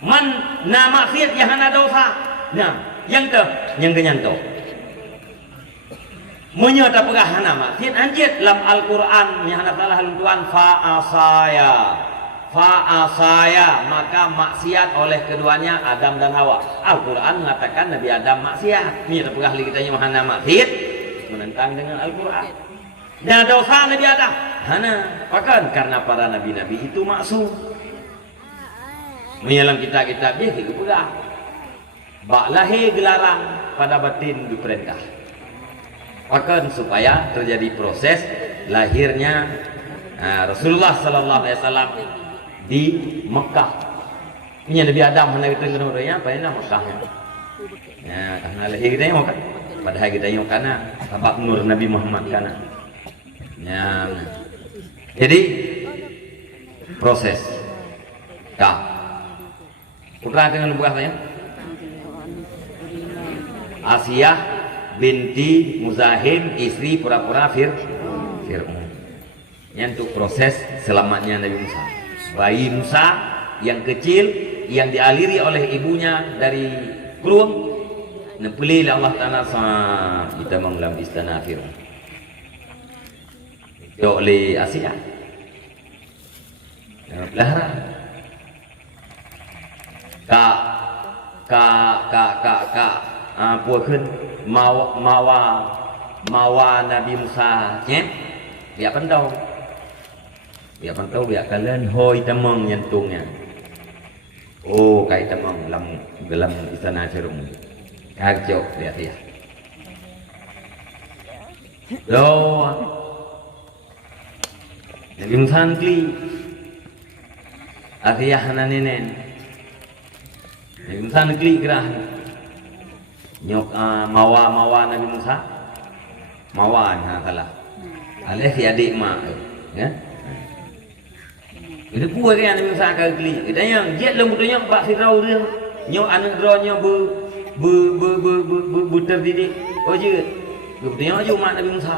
Man na maksiat yang hana dosa. Nah yang kenyanto. Munya tak pegah hana maksiat anjit dalam Al-Quran yang hana salah luntuan fa'asaya maka maksiat oleh keduanya Adam dan Hawa. Al-Quran mengatakan Nabi Adam maksiat. Ini tak pegah kitanya hana maksiat menentang dengan Al-Quran. Dan dosa Nabi Adam hana bahkan karena para nabi-nabi itu maksum. Menyalam kitab-kitab dia tidak pegah. Bak lahir gelarang pada batin diperintah. Bahkan supaya terjadi proses lahirnya Rasulullah sallallahu alaihi wasallam di Mekah. Ini Nabi Adam hendak kita kenurnya apa ini Mekah. Ya, karena lahir kita yang kan. Padahal kita yang kana sebab nur Nabi Muhammad kana. Ya. Jadi proses. Kah. Putra dengan buah saya. Asiyah binti Muzahim istri pura-pura Fir'aun. Yang untuk proses selamatnya Nabi Musa. Bayi Musa yang kecil yang dialiri oleh ibunya dari keluang. Nepulih Allah Ta'ala kita menggelam istana Fir'aun. Dok le Asia. Pelahara. Puanขึ้นmawa Nabi Musa nhé biar pantau biar kalian hoi temeng nyentungnya kai temeng dalam istana Fir'aun kacau lihat ya lo Nabi Musa ngli akhirnya hananenen Nabi Musa ngli gerah nyok mawa Nabi Musa mawa kalah alih si adik mak ya itu puas kan Nabi Musa kali kita yang jet lembutnya Pak Firau dia nyok anak dronya terdidik oh je lembutnya aja mak Nabi Musa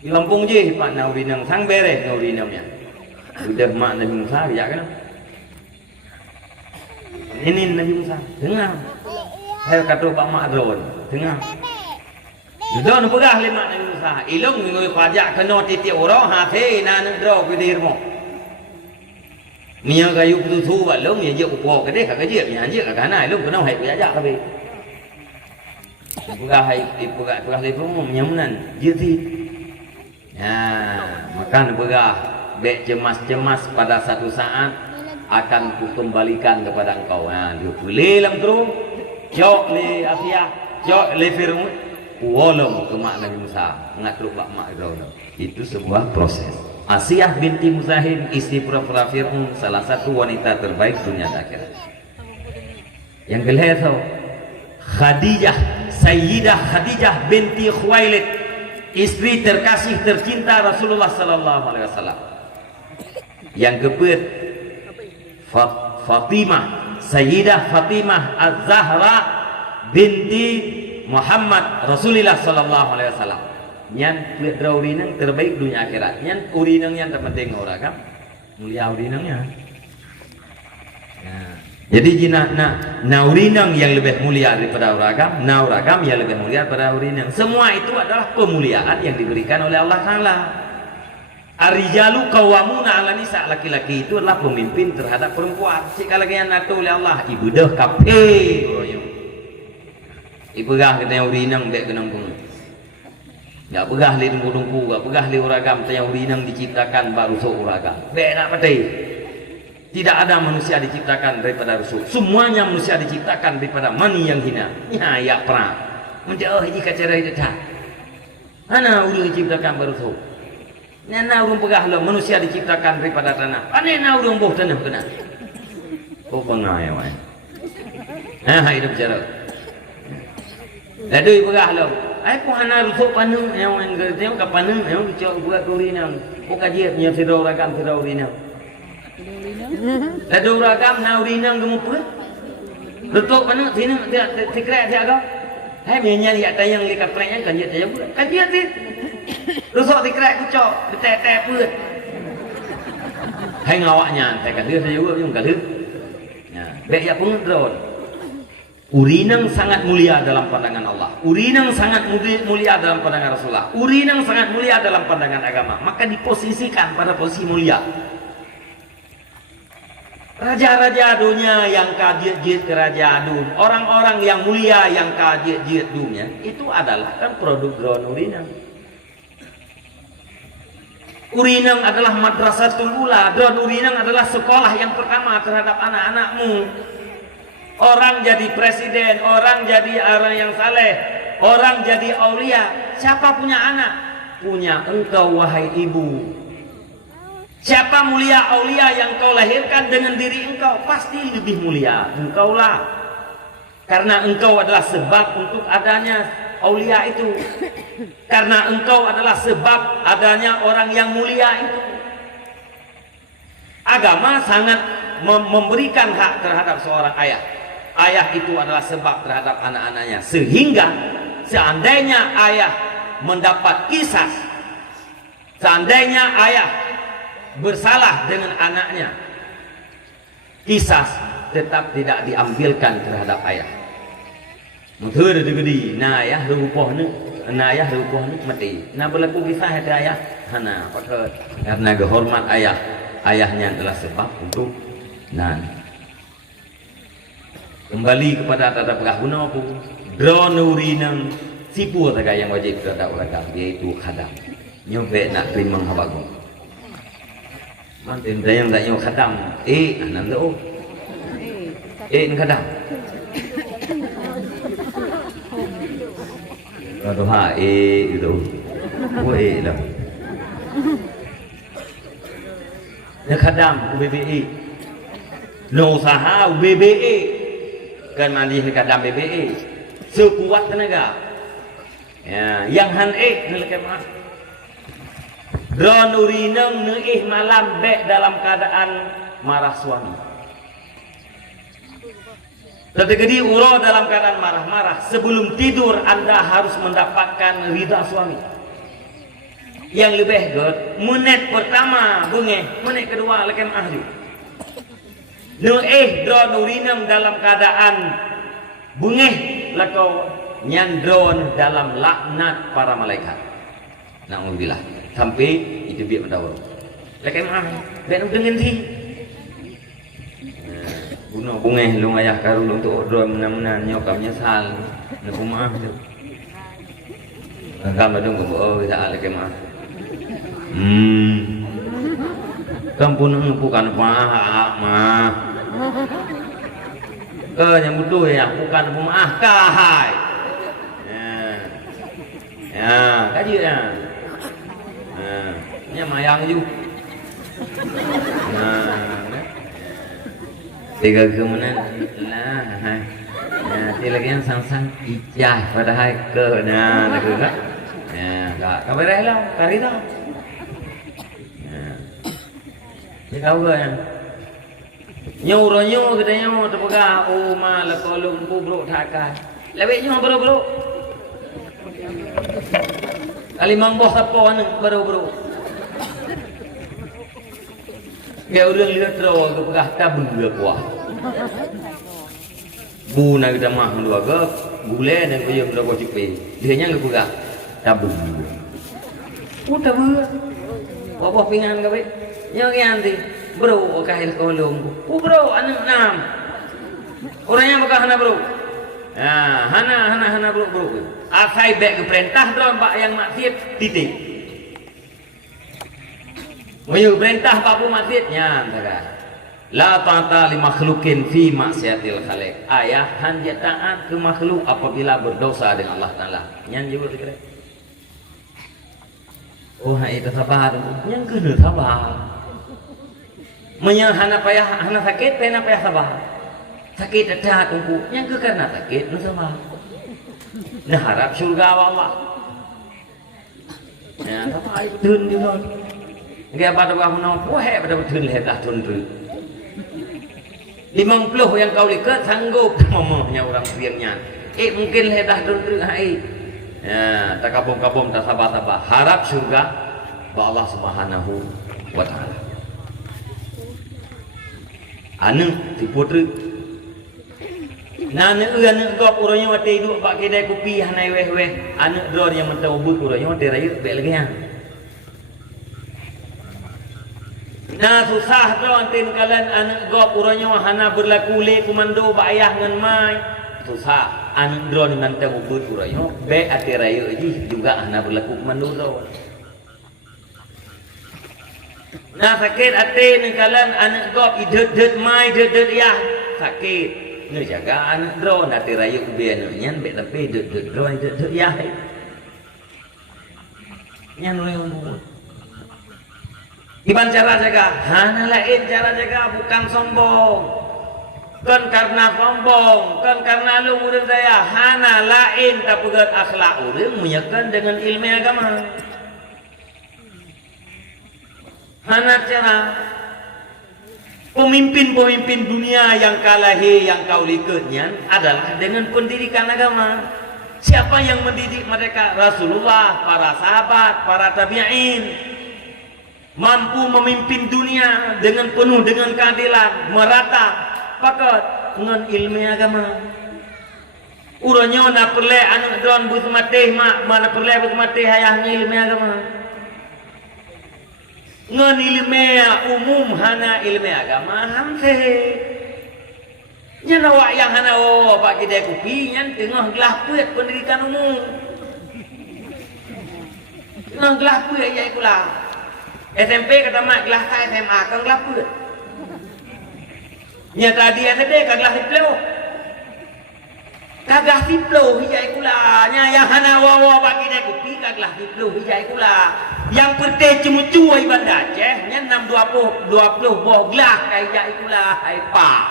di Lampung je Pak Naurinang sang beres Naurinangnya udah mak Nabi Musa ya kan ini Nabi Musa dengar saya kata Pak Mak Drone tengah Drone pegah lima Nabi Musa ilung ngoi pajak kena titik orang hati na drone ke dirmo Mia kayu tu ba long ya je upo ke deh kagak je nya je kagak na ilung kena hai pajak ka be pegah hai pegah lepo menyamunan je ti ya maka pegah be cemas-cemas pada satu saat akan kukembalikan kepada engkau nah dia boleh lam terus jok le Asia, jok le Fir'aun, wolong ke mak Nabi Musa, ngatur mak itu sebuah proses. Asiyah binti Muzahim, istri pura-pura Fir'aun, salah satu wanita terbaik dunia dan akhirat. Yang kelihatan tahu, Khadijah, Sayyidah Khadijah binti Khuwailid, istri terkasih tercinta Rasulullah Sallallahu Alaihi Wasallam. Yang keempat, Fatimah Sayyidah Fatimah Az-Zahra binti Muhammad Rasulullah sallallahu alaihi wasallam. Nyan urinang terbaik dunia akhirat. Nyan urinang yang terpenting orang kan. Mulia urinangnya. Ya. Jadi jina urinang yang lebih mulia daripada uragam, uragam yang lebih mulia daripada urinang. Semua itu adalah kemuliaan yang diberikan oleh Allah Taala. Ar-rijalu qawwamuna 'ala nisa, laki-laki itu adalah pemimpin terhadap perempuan. Jika lagi yang nato oleh Allah, ibu dah kape oroyo. Ibu gah kita yang urinang dek kenang pun. Enggak pegah li dungku-dungku, enggak pegah li uragam yang urinang diciptakan baru so uragam. Bek nak patai. Tidak ada manusia diciptakan daripada rusuk. Semuanya manusia diciptakan daripada mani yang hina. Ya perang. Menjauh jika cara itu tak. Mana urang diciptakan baru rusuk. Nana urang pegah lo manusia diciptakan daripada tanah. Anena urang boh tanah kena. Oh pengai wai. Hai hidup cara. Lalu pegah lo. Ai pun ana rusuk panu yang tengok ke panu yang dicok buat urinang. Bukan dia punya sedau ragam sedau urinang. Lalu ragam na urinang gemupa. Letuk panu sini tikrek dia kau. Hai menyan ya tayang li kapreknya kan dia tayang pula. Kan dia ti. Rusuk tikrek kucok, ditek-tek pula. Hai ngawaknya tak kan dia juga yang kalih. Ya, baik ya pun drone. Urinang sangat mulia dalam pandangan Allah. Urinang sangat mulia dalam pandangan Rasulullah. Urinang sangat mulia dalam pandangan agama. Maka diposisikan pada posisi mulia. Raja-raja dunia yang kajiat kerajaan dunia, orang-orang yang mulia yang kajiat dunia, itu adalah kan produk drone urinang. Urinang adalah madrasatul ula. Drone urinang adalah sekolah yang pertama terhadap anak-anakmu. Orang jadi presiden, orang jadi orang yang saleh, orang jadi aulia. Siapa punya anak? Punya engkau wahai ibu. Siapa mulia aulia yang kau lahirkan dengan diri engkau? Pasti lebih mulia engkaulah. Karena engkau adalah sebab untuk adanya aulia itu. Karena engkau adalah sebab adanya orang yang mulia itu. Agama sangat memberikan hak terhadap seorang ayah. Ayah itu adalah sebab terhadap anak-anaknya. Sehingga seandainya ayah mendapat kisah, seandainya ayah bersalah dengan anaknya, kisah tetap tidak diambilkan terhadap ayah. Muthur digedi, na ayah rupoh ni mati. Na berlaku kisah ada ayah, hana pakai karena kehormat ayah. Ayahnya adalah sebab untuk kembali kepada tata perguna pun drone urinang sipu taga yang wajib terhadap orang yaitu khadam. Nyobek nak terima habagung. Mantin dayang tak nyok khadam. Anak tu. Ni khadam. Kalau ha itu. Lah. Ni khadam UBBE. No usaha UBBE. Kan mandi khadam BBE. Sekuat tenaga. Ya, yang han ni mah. Drone urinang neih malam bek dalam keadaan marah suami. Terjadi uro dalam keadaan marah-marah. Sebelum tidur anda harus mendapatkan ridha suami. Yang lebih good, menit pertama bengeh, menit kedua lekem ahli. Neih drone urinang dalam keadaan bengeh lakau nyan drone dalam laknat para malaikat. Na'udzubillah. Sampai itu biar mendawar. Lekai mah, dan dengan ti. Bunuh bungeh lu ayah karu untuk drone menan nyokap nyesal. Nak maaf tu. Kamu dong oh tak lekai mah. Kamu pun bukan mah. Yang betul ya, bukan pemaaf kahai. Ya, kaji ya. Nya mayang ju. Tiga kemudian lah. Nanti lagi yang sang-sang ijah pada hari ke lagu kan. Tak kabar lah, kari dah. Ni kau kan. Nyo kita nyo terpegah ma la kolong bubruk thakai. Leweknya bro. Kali mamboh apa anu bro. Dia udah lihat terus ke pegah tabung dua kuah. Bu nak kita mah dua ke gule dan kau berapa cipe. Dia nya ke pegah tabung. Udah berat. Apa pingan ke baik? Yang nanti bro kahil kolong. Bro anak enam. Orangnya bakal hana bro. Nah, hana bro. Asai baik ke perintah drone pak yang maksiat titik. Mau perintah pak bu maksiatnya, saudara. La ta'ata li makhlukin fi maksiatil khaliq. Ayah hanya taat ke makhluk apabila berdosa dengan Allah Taala. Nyan juga dikira. Oh, itu sabar. Yang kena sabar. Menyang hana sakit, payah sabar. Sakit ada tunggu, yang ke karena sakit nu sabar. Nah harap surga Allah. Ya, sabar tun di non. Dia pada bahu no, wah pada tun ledah tun tu. 50 yang kau lihat sanggup mamahnya orang siangnya. Mungkin ledah tun tu hai. Ya, tak kabum tak sabar. Harap surga Allah Subhanahu wa taala. Anu si putri Nana anak gop urangnya mati duk pak kedai kopi hanai weh anak drone yang mentau but urangnya mati raya bek lagi hang. Nah susah drone tin kalian anak gop urangnya hana berlaku le komando pak ayah ngan mai susah anak drone mentau but urangnya bek ati raya ji juga hana berlaku komando drone. Nah sakit ati ning kalian anak gop idet mai idet ya sakit. Nge jaga anak drone nanti raya ubian nyan bet tapi drone ya nyan oleh umur gimana cara jaga hana lain cara jaga bukan sombong kan karena sombong kan karena lu murid saya hana lain tapi bukan akhlak urang menyakan dengan ilmu agama hana cara Pemimpin dunia yang kalahi yang kau likutnya adalah dengan pendidikan agama. Siapa yang mendidik mereka? Rasulullah, para sahabat, para tabi'in. Mampu memimpin dunia dengan penuh dengan keadilan, merata, pakat dengan ilmu agama. Urangnya na perle anu don bus mateh mak mana perle bus mateh hayahnya ilmu agama. Ngan ilmu umum hana ilmu agama hamse nya nawak yang hana pak kedai kopi nyan tengah gelah puet pendidikan umum tengah gelah puet ya ikulah SMP kata mak gelah ka SMA kan gelah puet nya tadi SD kan gelah diplo kagah diplo ya ikulah nya yang hana pak kedai kopi kagah diplo ya ikulah yang perte cuma cuai bandar Aceh nya 620 boh gelah kayak ikulah hai pak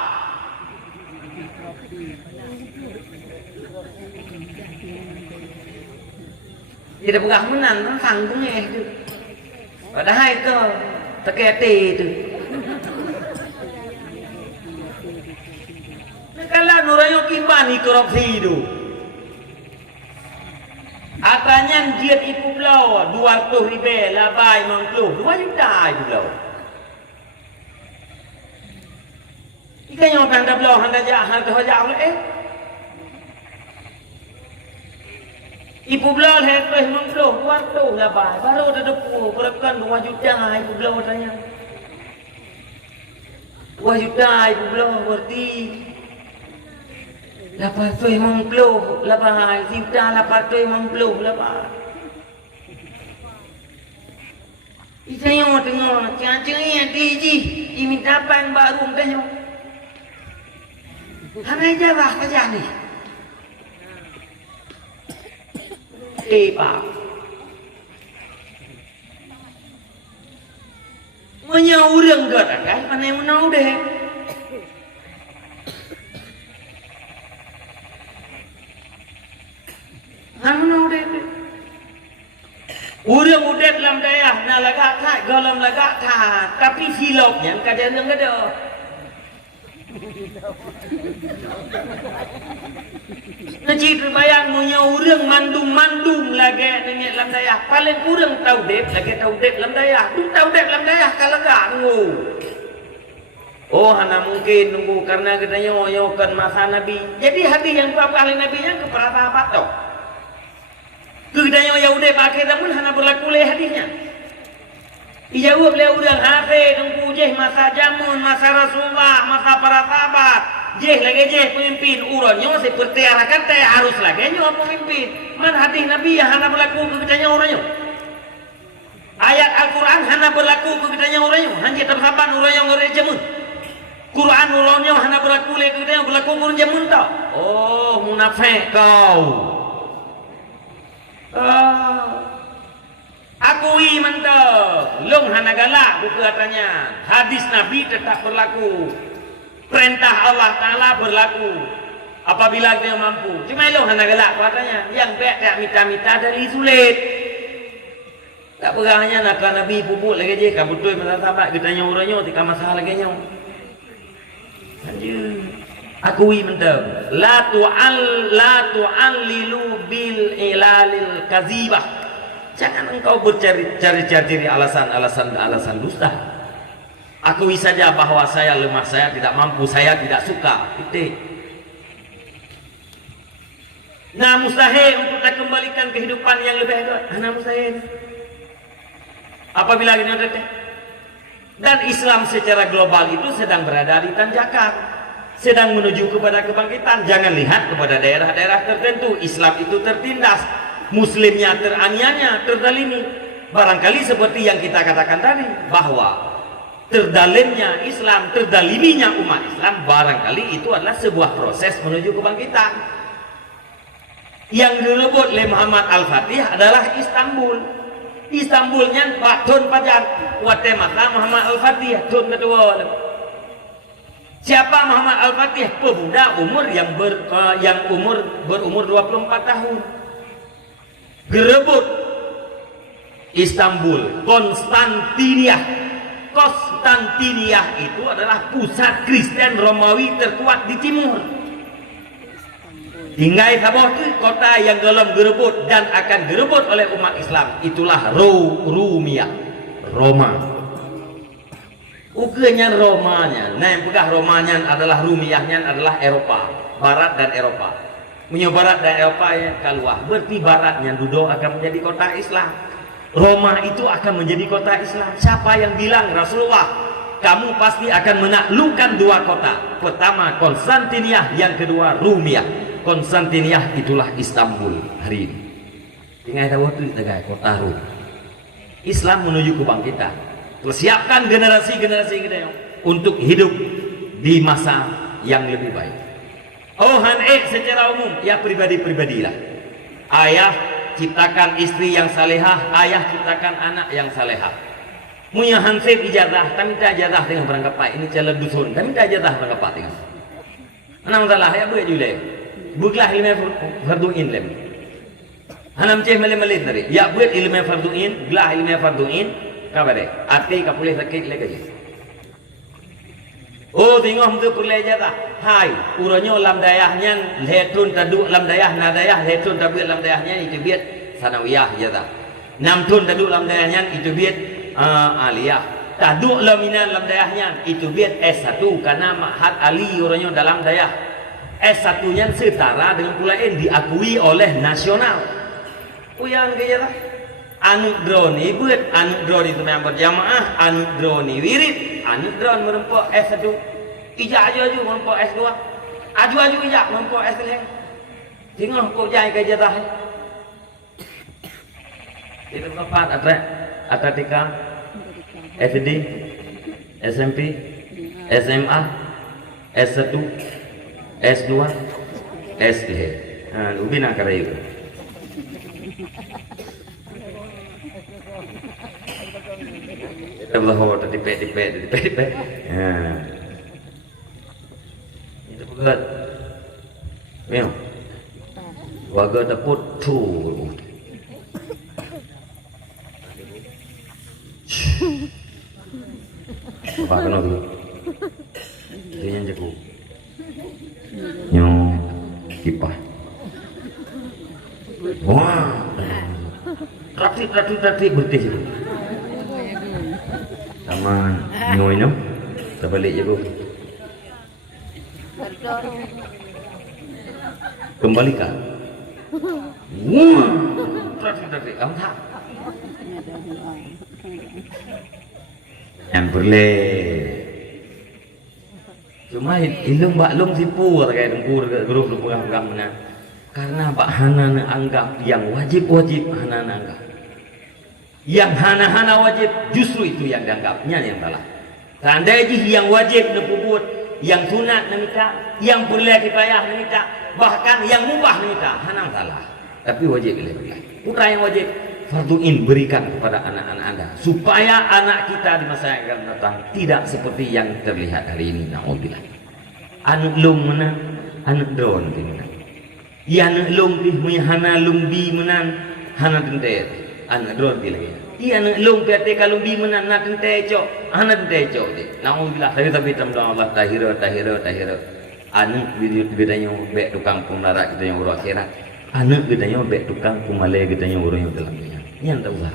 tidak pegah menang kan sanggungnya itu padahal itu tekete itu kalau nuranya kimbani korupsi itu atanya jiat ibu belau 200 ribu labai mengkeluh 2 juta ibu belau ikan yang tanda belau handa jauh ibu belau hektar mengkeluh 200 labai baru ada depu berakan 2 juta ibu belau tanya 2 juta ibu belau berarti 850 labai juta 850 labai saya mau tengok cang-cangnya di minta apa yang baru tanya hanya jawab saja nih pak menyaurang gak kan mana yang menau deh Anu deh, udah dalam daya, nak lagak tak, galam lagak tak, tapi silapnya kajian yang ada. Naji terbayang punya orang mandum-mandum lagi nengek lam dayah. Paling kurang tahu dep lagi tahu dep lam dayah. Tu tahu dep lam dayah kalau gak nunggu. Oh, hana mungkin nunggu karena katanya ngoyokan masa Nabi. Jadi hadis yang berapa kali Nabi yang kepada sahabat tau. Katanya Yahudi pakai namun hana berlaku leh hadisnya. Dijawab oleh orang hafid nunggu jeh masa jamun, masa Rasulullah, masa para sahabat. Jeh lagi jeh pemimpin uronnya seperti arakan teh harus lagi nyo pemimpin. Man hadis Nabi yang hana berlaku katanya orangnya. Ayat Al-Quran hana berlaku katanya orangnya. Hanya tersaban orangnya ngore jamun. Quran ulangnya hana berlaku leh katanya berlaku ngore jamun tau. Oh, munafik kau. Akui mantap long hana galak buku katanya hadis Nabi tetap berlaku, perintah Allah Ta'ala berlaku apabila dia mampu. Cuma long hana galak katanya yang baik tak minta-minta dari sulit tak pegahnya nak Nabi pupuk lagi je kan betul masa sahabat katanya orangnya tika masalah lagi nya anjir. Akui mantap la tu'allilu bil ilalil kazibah. Jangan engkau bercari-cari alasan dusta. Akui saja bahwa saya lemah, saya tidak mampu, saya tidak suka. Titik. Nah, mustahil untuk kita kembalikan kehidupan yang lebih hebat. Nah, mustahil. Apabila ini ada dan Islam secara global itu sedang berada di tanjakan, sedang menuju kepada kebangkitan. Jangan lihat kepada daerah-daerah tertentu. Islam itu tertindas, Muslimnya teraniaya, terdalimi. Barangkali seperti yang kita katakan tadi, bahwa terdalimnya Islam, terdaliminya umat Islam, barangkali itu adalah sebuah proses menuju kebangkitan. Yang direbut oleh Muhammad Al-Fatih adalah Istanbul. Istanbulnya Batun Pajar, Wate maka Muhammad Al-Fatih, Tun kedua. Siapa Muhammad Al-Fatih? Pemuda umur yang berumur 24 tahun. Gerebut Istanbul, Konstantinia itu adalah pusat Kristen Romawi terkuat di timur. Tinggal sabah itu kota yang dalam gerebut dan akan gerebut oleh umat Islam. Itulah Rumia, Roma. Ukenya Romanya. Nah, yang pegah Romanya adalah Rumiyahnya adalah Eropa, Barat dan Eropa. Barat dan Eropa yang keluar. Berarti Baratnya duduk akan menjadi kota Islam. Roma itu akan menjadi kota Islam. Siapa yang bilang Rasulullah, kamu pasti akan menaklukkan dua kota. Pertama Konstantinia, yang kedua Rumia. Konstantinia itulah Istanbul hari ini. Tinggal tahu itu kota Rum. Islam menuju kebangkitan. Persiapkan generasi-generasi kita untuk hidup di masa yang lebih baik. Oh hanek secara umum, ya pribadi-pribadilah. Ayah ciptakan istri yang salehah, ayah ciptakan anak yang salehah. Munya hansip ijazah, kami tak ijazah dengan berangkat pak. Ini jalan dusun, kami tak ijazah berangkat pak dengan. Anam salah, ya boleh juga. Buklah ilmu farduin lem. Anam ceh malem-malem tadi. Ya buat ilmu farduin, belah ilmu farduin. Kabar deh. Arti kapulih sakit lagi. Oh tengok tu perlu ijazah. Hai, uronyo lam dayahnya letun taduk lam dayah nadayah letun tabut lam dayahnya itu biat sanawiyah ijazah. 6 tun taduk lam dayahnya itu biat aliyah. Taduk laminan lam dayahnya itu biat S1 karena Mahat Ali uronyo dalam dayah. S1-nya setara dengan pulain diakui oleh nasional. Uyang ijazah. Anu drone buat anu drone itu memang berjamaah, anu drone wirid, anu drone merempok S1, ijak aju merempok S2, aju ijak merempok S3. Tengok kok jai ke jatah. Itu tempat atletika, SD, SMP, SMA, S1, S2, SD. Nah, ubin akar itu. Allah tadi pet. Ya. Itu begat. Meo. Waga dapur tu. Apa kena tu? Dia yang jago. Nyo kipas. Wah. Tati bertih. Sama nyo ini, terbalik jago. Kembalikan. Wah. Tati. Amtak. Yang boleh cuma ilung baklung sipu kayak dengkur grup pegang mana karena Pak Hana anggap yang wajib Hana anggap yang Hana wajib justru itu yang dianggapnya yang salah seandainya yang wajib nepubut yang sunat nemita yang boleh kifayah nemita bahkan yang mubah nemita Hana salah tapi wajib boleh putra yang wajib farduin berikan kepada anak-anak Anda supaya anak kita di masa yang akan datang tidak seperti yang terlihat hari ini. Naudzubillah. Anak lung menang, anak drone menang. Ya anak lung pi hana lumbi menang, hana tente. Anak drone pi lagi. Iya anak lung pi kalau lumbi menang na tente cok, hana tente cok. Naudzubillah. Tapi tamdah Allah tahira. Anak bedanya bek tukang pemelarat kita yang urus akhirat. Anak bedanya bek tukang pemale kita yang urus yang dalam dunia. Yang tak usah.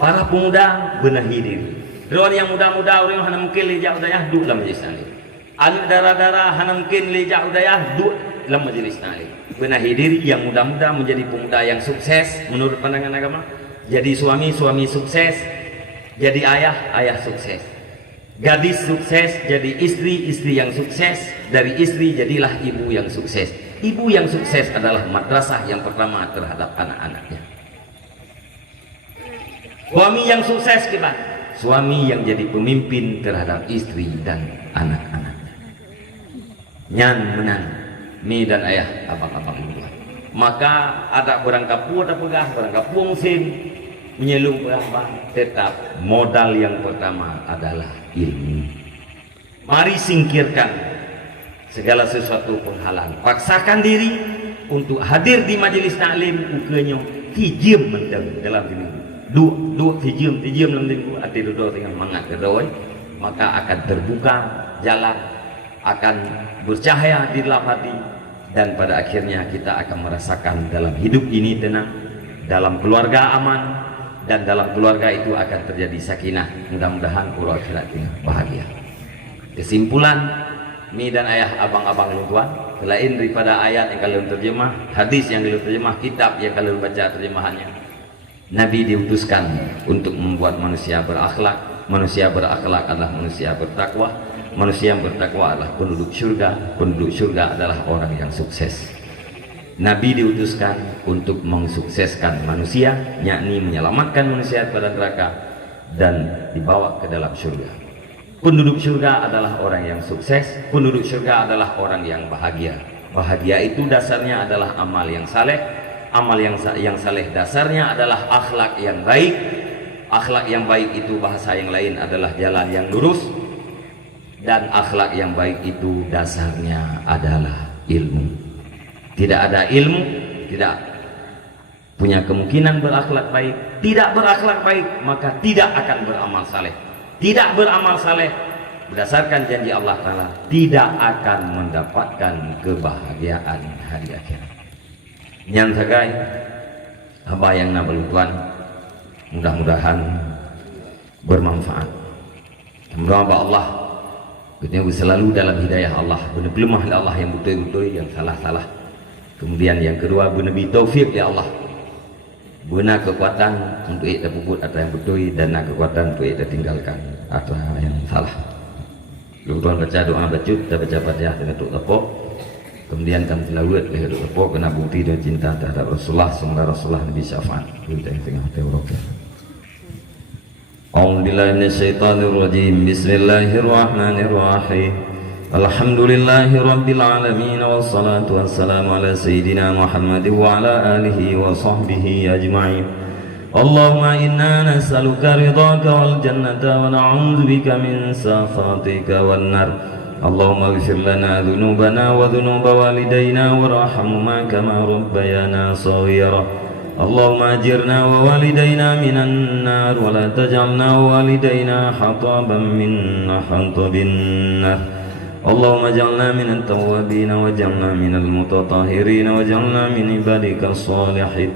Para pemuda benahi diri. Orang yang muda-muda orang yang hana mungkin lijak udayah duduk dalam majlis ta'lim. Anak darah-darah hana mungkin lijak udayah duduk dalam majlis ta'lim. Benahi diri yang muda-muda menjadi pemuda yang sukses menurut pandangan agama. Jadi suami sukses. Jadi ayah sukses. Gadis sukses jadi istri yang sukses. Dari istri jadilah ibu yang sukses. Ibu yang sukses adalah madrasah yang pertama terhadap anak-anaknya. Suami yang sukses gimana? Suami yang jadi pemimpin terhadap istri dan anak-anaknya. Nyan menang, mi dan ayah abang-abang dua. Maka ada orang kapu ada pegah, orang kapung sin menyelung berambang. Tetap modal yang pertama adalah ilmu. Mari singkirkan segala sesuatu penghalang. Paksakan diri untuk hadir di majelis taklim ukenya tijim mendeng dalam minggu. Dua tijim dalam minggu ati dua dengan mangat kedoi, maka akan terbuka jalan, akan bercahaya di dalam hati dan pada akhirnya kita akan merasakan dalam hidup ini tenang, dalam keluarga aman dan dalam keluarga itu akan terjadi sakinah. Mudah-mudahan urus akhirat bahagia. Kesimpulan mi dan ayah abang-abang lutuan selain daripada ayat yang kalian terjemah, hadis yang kalian terjemah, kitab yang kalian baca terjemahannya, Nabi diutuskan untuk membuat manusia berakhlak. Manusia berakhlak adalah manusia bertakwa. Manusia yang bertakwa adalah penduduk surga. Penduduk surga adalah orang yang sukses. Nabi diutuskan untuk mensukseskan manusia, yakni menyelamatkan manusia pada neraka dan dibawa ke dalam surga. Penduduk surga adalah orang yang sukses. Penduduk surga adalah orang yang bahagia. Bahagia itu dasarnya adalah amal yang saleh. Amal yang saleh dasarnya adalah akhlak yang baik. Akhlak yang baik itu bahasa yang lain adalah jalan yang lurus. Dan akhlak yang baik itu dasarnya adalah ilmu. Tidak ada ilmu, tidak punya kemungkinan berakhlak baik. Tidak berakhlak baik, maka tidak akan beramal saleh. Tidak beramal saleh berdasarkan janji Allah Ta'ala tidak akan mendapatkan kebahagiaan hari akhirat. Yang segai apa yang nabalutuan mudah-mudahan bermanfaat. Mudah-mudahan Allah kita selalu dalam hidayah Allah, benar lemah Allah yang betul-betul, yang salah-salah. Kemudian yang kedua benar taufik ya Allah, benar kekuatan untuk kita puput atau yang betul dan kekuatan untuk kita tinggalkan atau yang salah. Lutuan baca doa bacut, kita baca Fatihah dengan doa tepuk. Kemudian kami tilawat dengan doa tepuk kena bukti dan cinta terhadap Rasulullah. Semoga Rasulullah Nabi syafaat kita yang tengah teologi. A'udzubillahi minasyaitonir rajim. Bismillahirrahmanirrahim. Alhamdulillahi rabbil alamin wassalatu wassalamu ala sayyidina Muhammad wa ala alihi wa sahbihi ajma'in. Allahumma inna nas'aluka ridhaka wal jannata wa na'udzubika min sakhatika wan nar. Allahumma ighfir lana dhunubana wa dhunuba walidayna warhamhuma kama rabbayana shaghira. اللهم أجرنا ووالدينا من النار ولا تجعلنا ووالدينا حطابا من حطب النار اللهم اجعلنا من التوابين واجعلنا من المتطهرين واجعلنا من عبادك الصالحين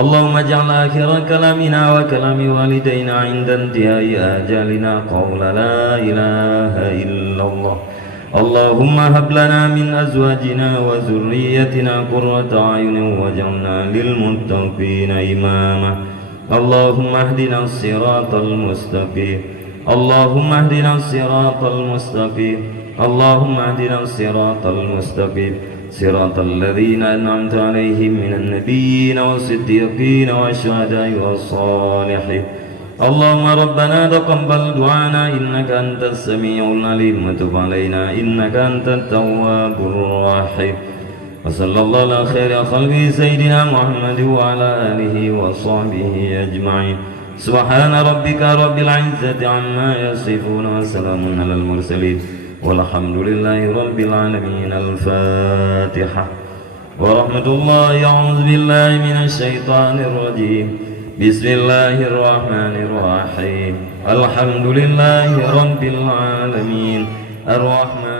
اللهم اجعل آخر كلامنا وكلام والدينا عند انتهاء آجالنا قول لا إله إلا الله اللهم هب لنا من أزواجنا وذريتنا قرة أعين واجعلنا للمتقين إماما اللهم اهدنا الصراط المستقيم اللهم اهدنا الصراط المستقيم اللهم اهدنا الصراط المستقيم صراط الذين أنعمت عليهم من النبيين والصديقين والشهداء والصالحين اللهم ربنا تقبل دعانا إنك أنت السميع العليم وتب علينا إنك أنت التواب الرحيم وصلى الله على خير خلقه سيدنا محمد وعلى آله وصحبه أجمعين سبحان ربك رب العزة عما يصفون وسلام على المرسلين والحمد لله رب العالمين الفاتحة ورحمة الله أعوذ بالله من الشيطان الرجيم بسم الله الرحمن الرحيم الحمد لله رب العالمين الرحمن